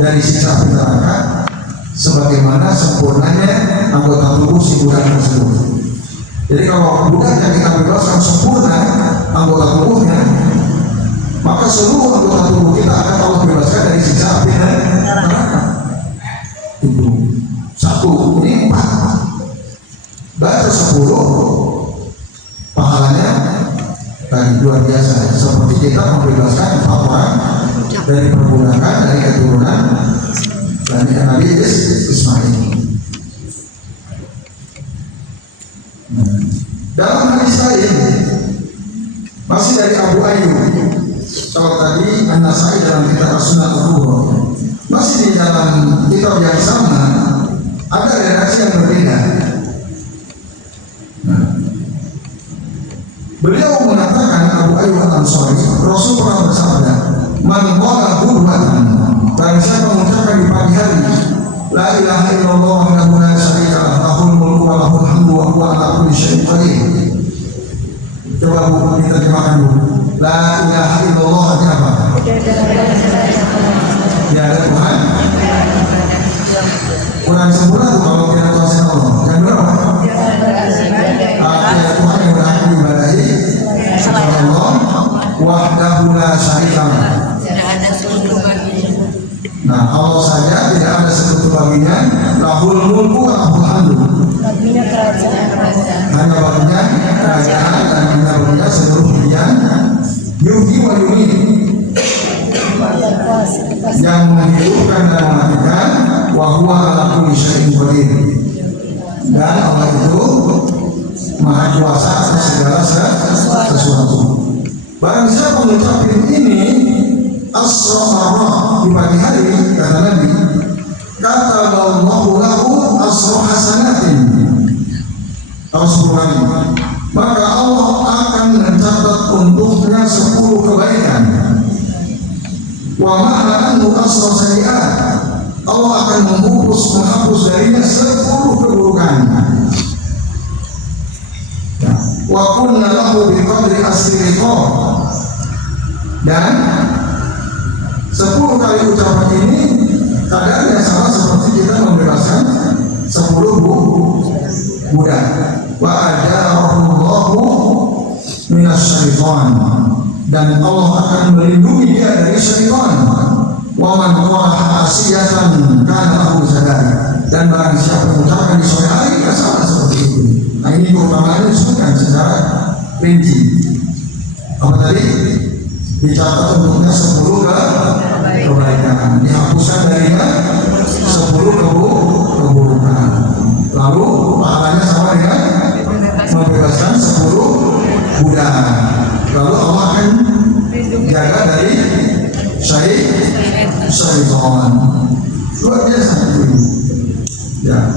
dari siksa api neraka sebagaimana sempurnanya anggota tubuh si budak tersebut. Jadi kalau budak yang kita bebaskan sempurna anggota tubuhnya, maka seluruh anggota tubuh kita akan Allah bebaskan dari siksa api neraka. Itu 1, ini 4. Baca 10 pahalanya tadi luar biasa. Seperti kita membebaskan 4 orang dari perbudakan dari keturunan dari Nabi Ismail. Dalam hadis lain masih dari Abu Ayyub, kalau tadi An-Nasai dalam kitab As-Sunnah Al-Kubra, masih di dalam kitab yang sama ada redaksi yang berbeda. Beliau mengatakan, Abu Ayyub Al-Ansari, Rasul pernah bersabda, "Man qala qur'atan," barang siapa mengucapkan di pagi hari, "La ilaha illallah wahdahu la syarika lah, lahul mulku wa lahul hamdu wa huwa ala kulli syai'in qadir." Coba Bu diterjemahkan dulu. La ilaha illallah artinya apa? Tidak ada Tuhan. Kurang sempurna tuh kalau tidak Tuhan selain Allah. Yang berapa? Tidak Tuhan yang berhak diibadahi selain Allah. Wahdahu la syarika lah. Nah, Allah saja tidak ada sekutu baginya. Lahul mulku wa lahul hamdu. Hanya baginya kerajaan dan hanya baginya seluruh dunia. Yuhyi wa yumiit, yang menghidupkan dan mematikan. Wa huwa ala kulli syai'in qadir, dan Allah itu maha kuasa atas segala sesuatu. Barang siapa mengucapkan ini asra di pagi hari, kata Nabi, kataballahu lahu asra hasanatin, maka Allah akan mencatat untuknya 10 kebaikan. Wa ma'ana anhu asra sayi'at, Allah akan menghapus darinya 10 keburukan. Wa kunna lahu biqadri asriqah, dan 10 kali ucapan ini kadarnya sama seperti kita membebaskan 10 budak. Wa ajarahullahu minas syaitan, dan Allah akan melindungi dia dari syaitan. Wa man qala asiyatan kana lahu sadari, dan barang siapa mengucapkan di sore hari sama seperti itu. Nah, ini keutamaannya disebutkan secara rinci. Apa tadi? Dicatat untuknya 10 kebaikan, dihapuskan darinya 10 keburukan. Lalu pahalanya sama dengan membebaskan 10 budak. Lalu Allah akan jaga dari syaitan. Luar biasa itu. Ya.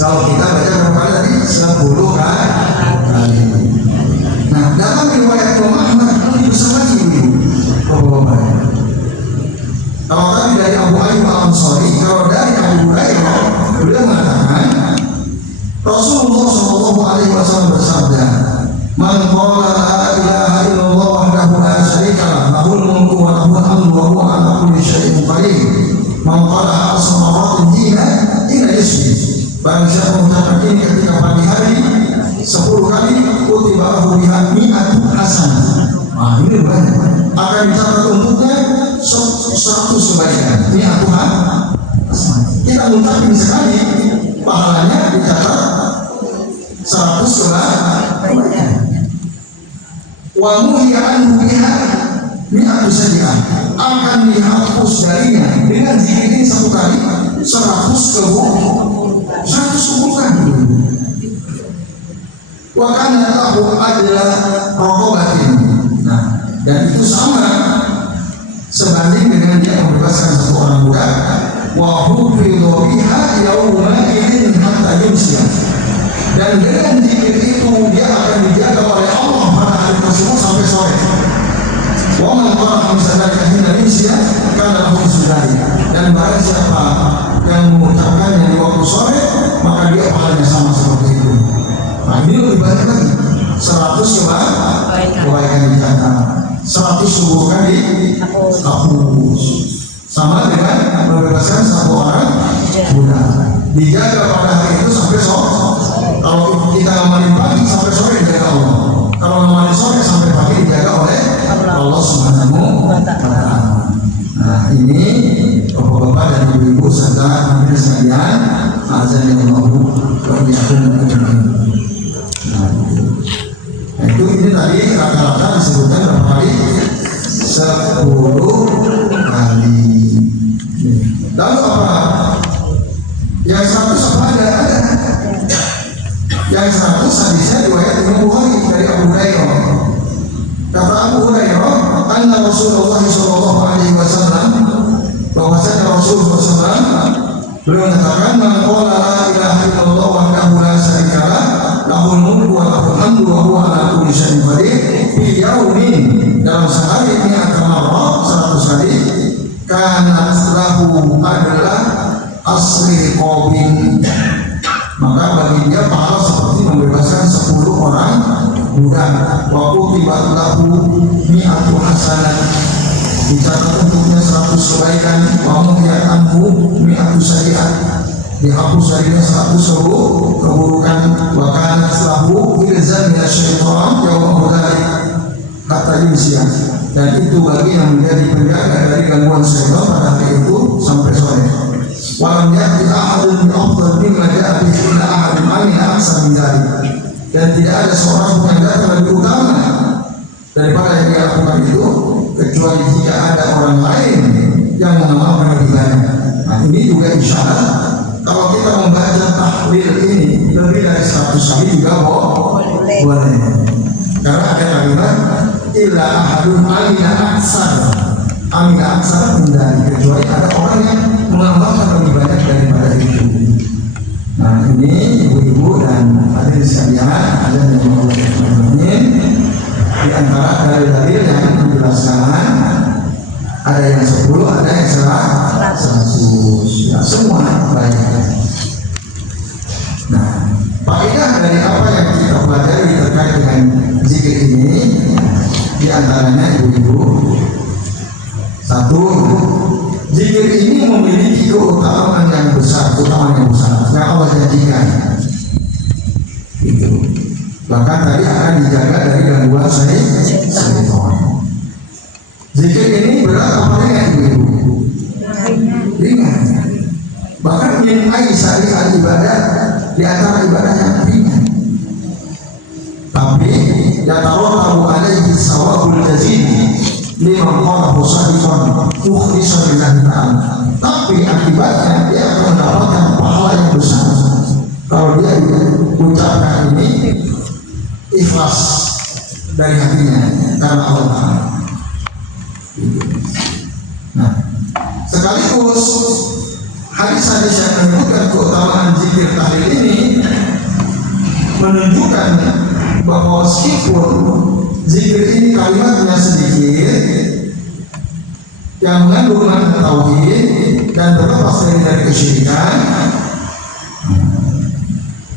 Kalau kita baca berapa kali tadi? 10 kali. Nah, dalam riwayat Imam Ahmad lebih besar lagi ini. Kalau tadi dari Abu Ayyub Al-Ansari, kalau dari Abu Hurairah, beliau mengatakan Rasulullah SAW bersabda, "Man qala la ilaha illallah wahdahu la syarika lah, lahul mulku wa lahul hamdu wa huwa ala kulli syai'in qadir. Man qala asma'atin hina yusbi." Barang siapa mengucapkan ini ketika pagi hari 10 kali, kutiba lahu biha mi'atu hasanah. Nah, ini banyak. Akan dicatat untuknya 100 kebaikan. Mi'atu hasanah. Kita mengucapkan sekali, pahalanya dicatat 100 kebaikan. Wa muhiya anhu biha mi'atu sayi'ah, akan dihapus darinya dengan zikir ini 1 kali 100 keburukan. Wa kana lahu adla raqabatin. Nah, dan itu sama sebanding dengan dia membebaskan 1 orang budak wa hufidha biha yauma idzin hatta yumsiya. Dan dengan zikir itu dia akan dijaga oleh Allah pada hari tersebut sampai sore. Wa man qara'a misalnya hina yumsiya kana lahu sudari. Dan barang siapa yang mengucapkannya di waktu sore, maka dia pahalanya sama seperti itu. Nah, ini lebih banyak lagi. 100 kebaikan dicatat, 100 keburukan dihapus. Sama dengan membebaskan satu orang budak. Dijaga pada hari itu sampai sore. Kalau kita ngamalin pagi sampai sore dijaga Allah. Kalau ngamalin sore sampai pagi dijaga oleh Allah Subhanahu wa Ta'ala. Nah, ini bapak-bapak dan ibu-ibu serta hadirin sekalian, azan yang Allah Nah, itu ini tadi rata-rata disebutkan berapa kali? 10 kali. Lalu apa? Yang 100 apa ada? Yang 100 hadisnya riwayat Imam Bukhari dari Abu Hurairah. Kata Abu Hurairah, anna Rasulullah sallallahu alaihi wasallam, bahwasanya Rasulullah SAW beliau mengatakan, man qala la ilaha illallah wahdahu la syarika lah, lahul mulku wa lahul hamdu wa huwa ala kulli syai'in qadir, fi yaumin, dalam sehari ini akan marrah 100 kali, kanat lahu adalah asri qobin, maka bagi dia pahala seperti membebaskan 10 orang budak. Wa kutibat lahu mi'atu hasanah, dicatat untuknya 100 kebaikan. Wa muhyat anhu mi'atu sayyi'at, dihapus darinya 100 keburukan. Wa kanat lahu ilzam minasyaitan yauma dzalik hatta yumsiya, dan itu bagi yang menjadi penjaga dari gangguan syaitan pada hari itu sampai sore. Walam ya'ti ahadun bi afdal mimma ja'a bihi illa ahadun amila aktsar min dzalik, dan tidak ada seorang pun yang datang lebih utama daripada yang dia lakukan itu, kecuali jika ada orang lain yang mengamalkan lebih banyak. Nah, ini juga isyarat kalau kita membaca tahlil ini lebih dari 100 kali juga boleh. Karena ada kalimat illa ahadun amila aktsar min dzalik, kecuali ada orang yang mengamalkan lebih banyak daripada itu. Nah, ini ibu-ibu dan hadirin sekalian, ada yang Allah berfirman di antara dalil-dalil yang menjelaskan, ada yang 10, ada yang 100, ya, semua baik. Nah, faedah dari apa yang kita pelajari terkait dengan zikir ini, di antaranya ibu-ibu, 1, zikir ini memiliki keutamaan yang besar, yang Allah janjikan. Itu. Bahkan tadi akan dijaga dari gangguan syaitan. Zikir ini berat apa ringan, ibu-ibu? Ringan. Bahkan min aisari al-ibadah, di antara ibadah yang ringan. Tapi ya tahu alaihi sawabul jazil liman qala sadiqan mukhlishan lillahi ta'ala. Tapi akibatnya dia akan mendapatkan pahala yang besar kalau dia ucapkan ini ikhlas dari hatinya karena Allah Ta'ala. Nah, sekaligus hadis-hadis yang menunjukkan keutamaan zikir tahlil ini menunjukkan bahwa meskipun zikir ini kalimatnya sedikit yang mengandung makna tauhid dan terlepas dari kesyirikan,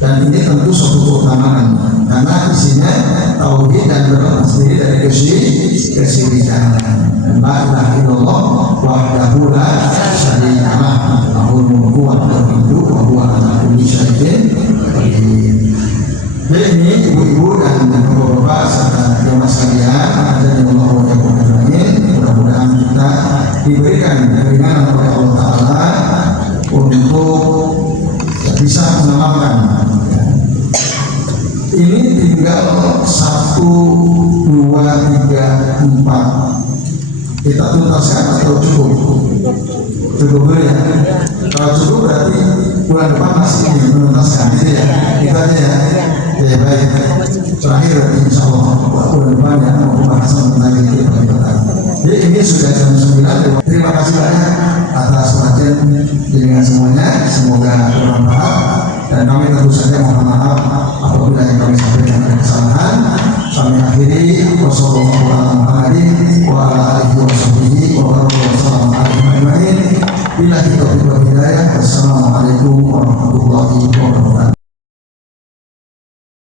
dan ini tentu suatu keutamaan karena isinya tauhid dan terlepas dari kesyirikan. La ilaha illallah wahdahu la syarika lah, lahul mulku wa lahul hamdu wa huwa ala kulli syai'in qadir. Jadi ibu-ibu dan bapak-bapak serta jemaah sekalian, azan yang Allah berkahi, mudah-mudahan kita diberikan keringanan oleh Allah Ta'ala untuk bisa mengamalkan. Ini tinggal 1, 2, 3, 4. Kita tuntaskan atau cukup? Cukup ya? Kalau cukup berarti bulan depan masih menuntaskan, gitu ya? Kita aja ya? Ya baik. Terakhir insya Allah bulan depan ya mau pembahasan tentang itu. Jadi ini sudah jam 9. Terima kasih banyak atas perhatian dengan semuanya. Semoga bermanfaat dan kami tentu saja mohon maaf apabila yang kami sampaikan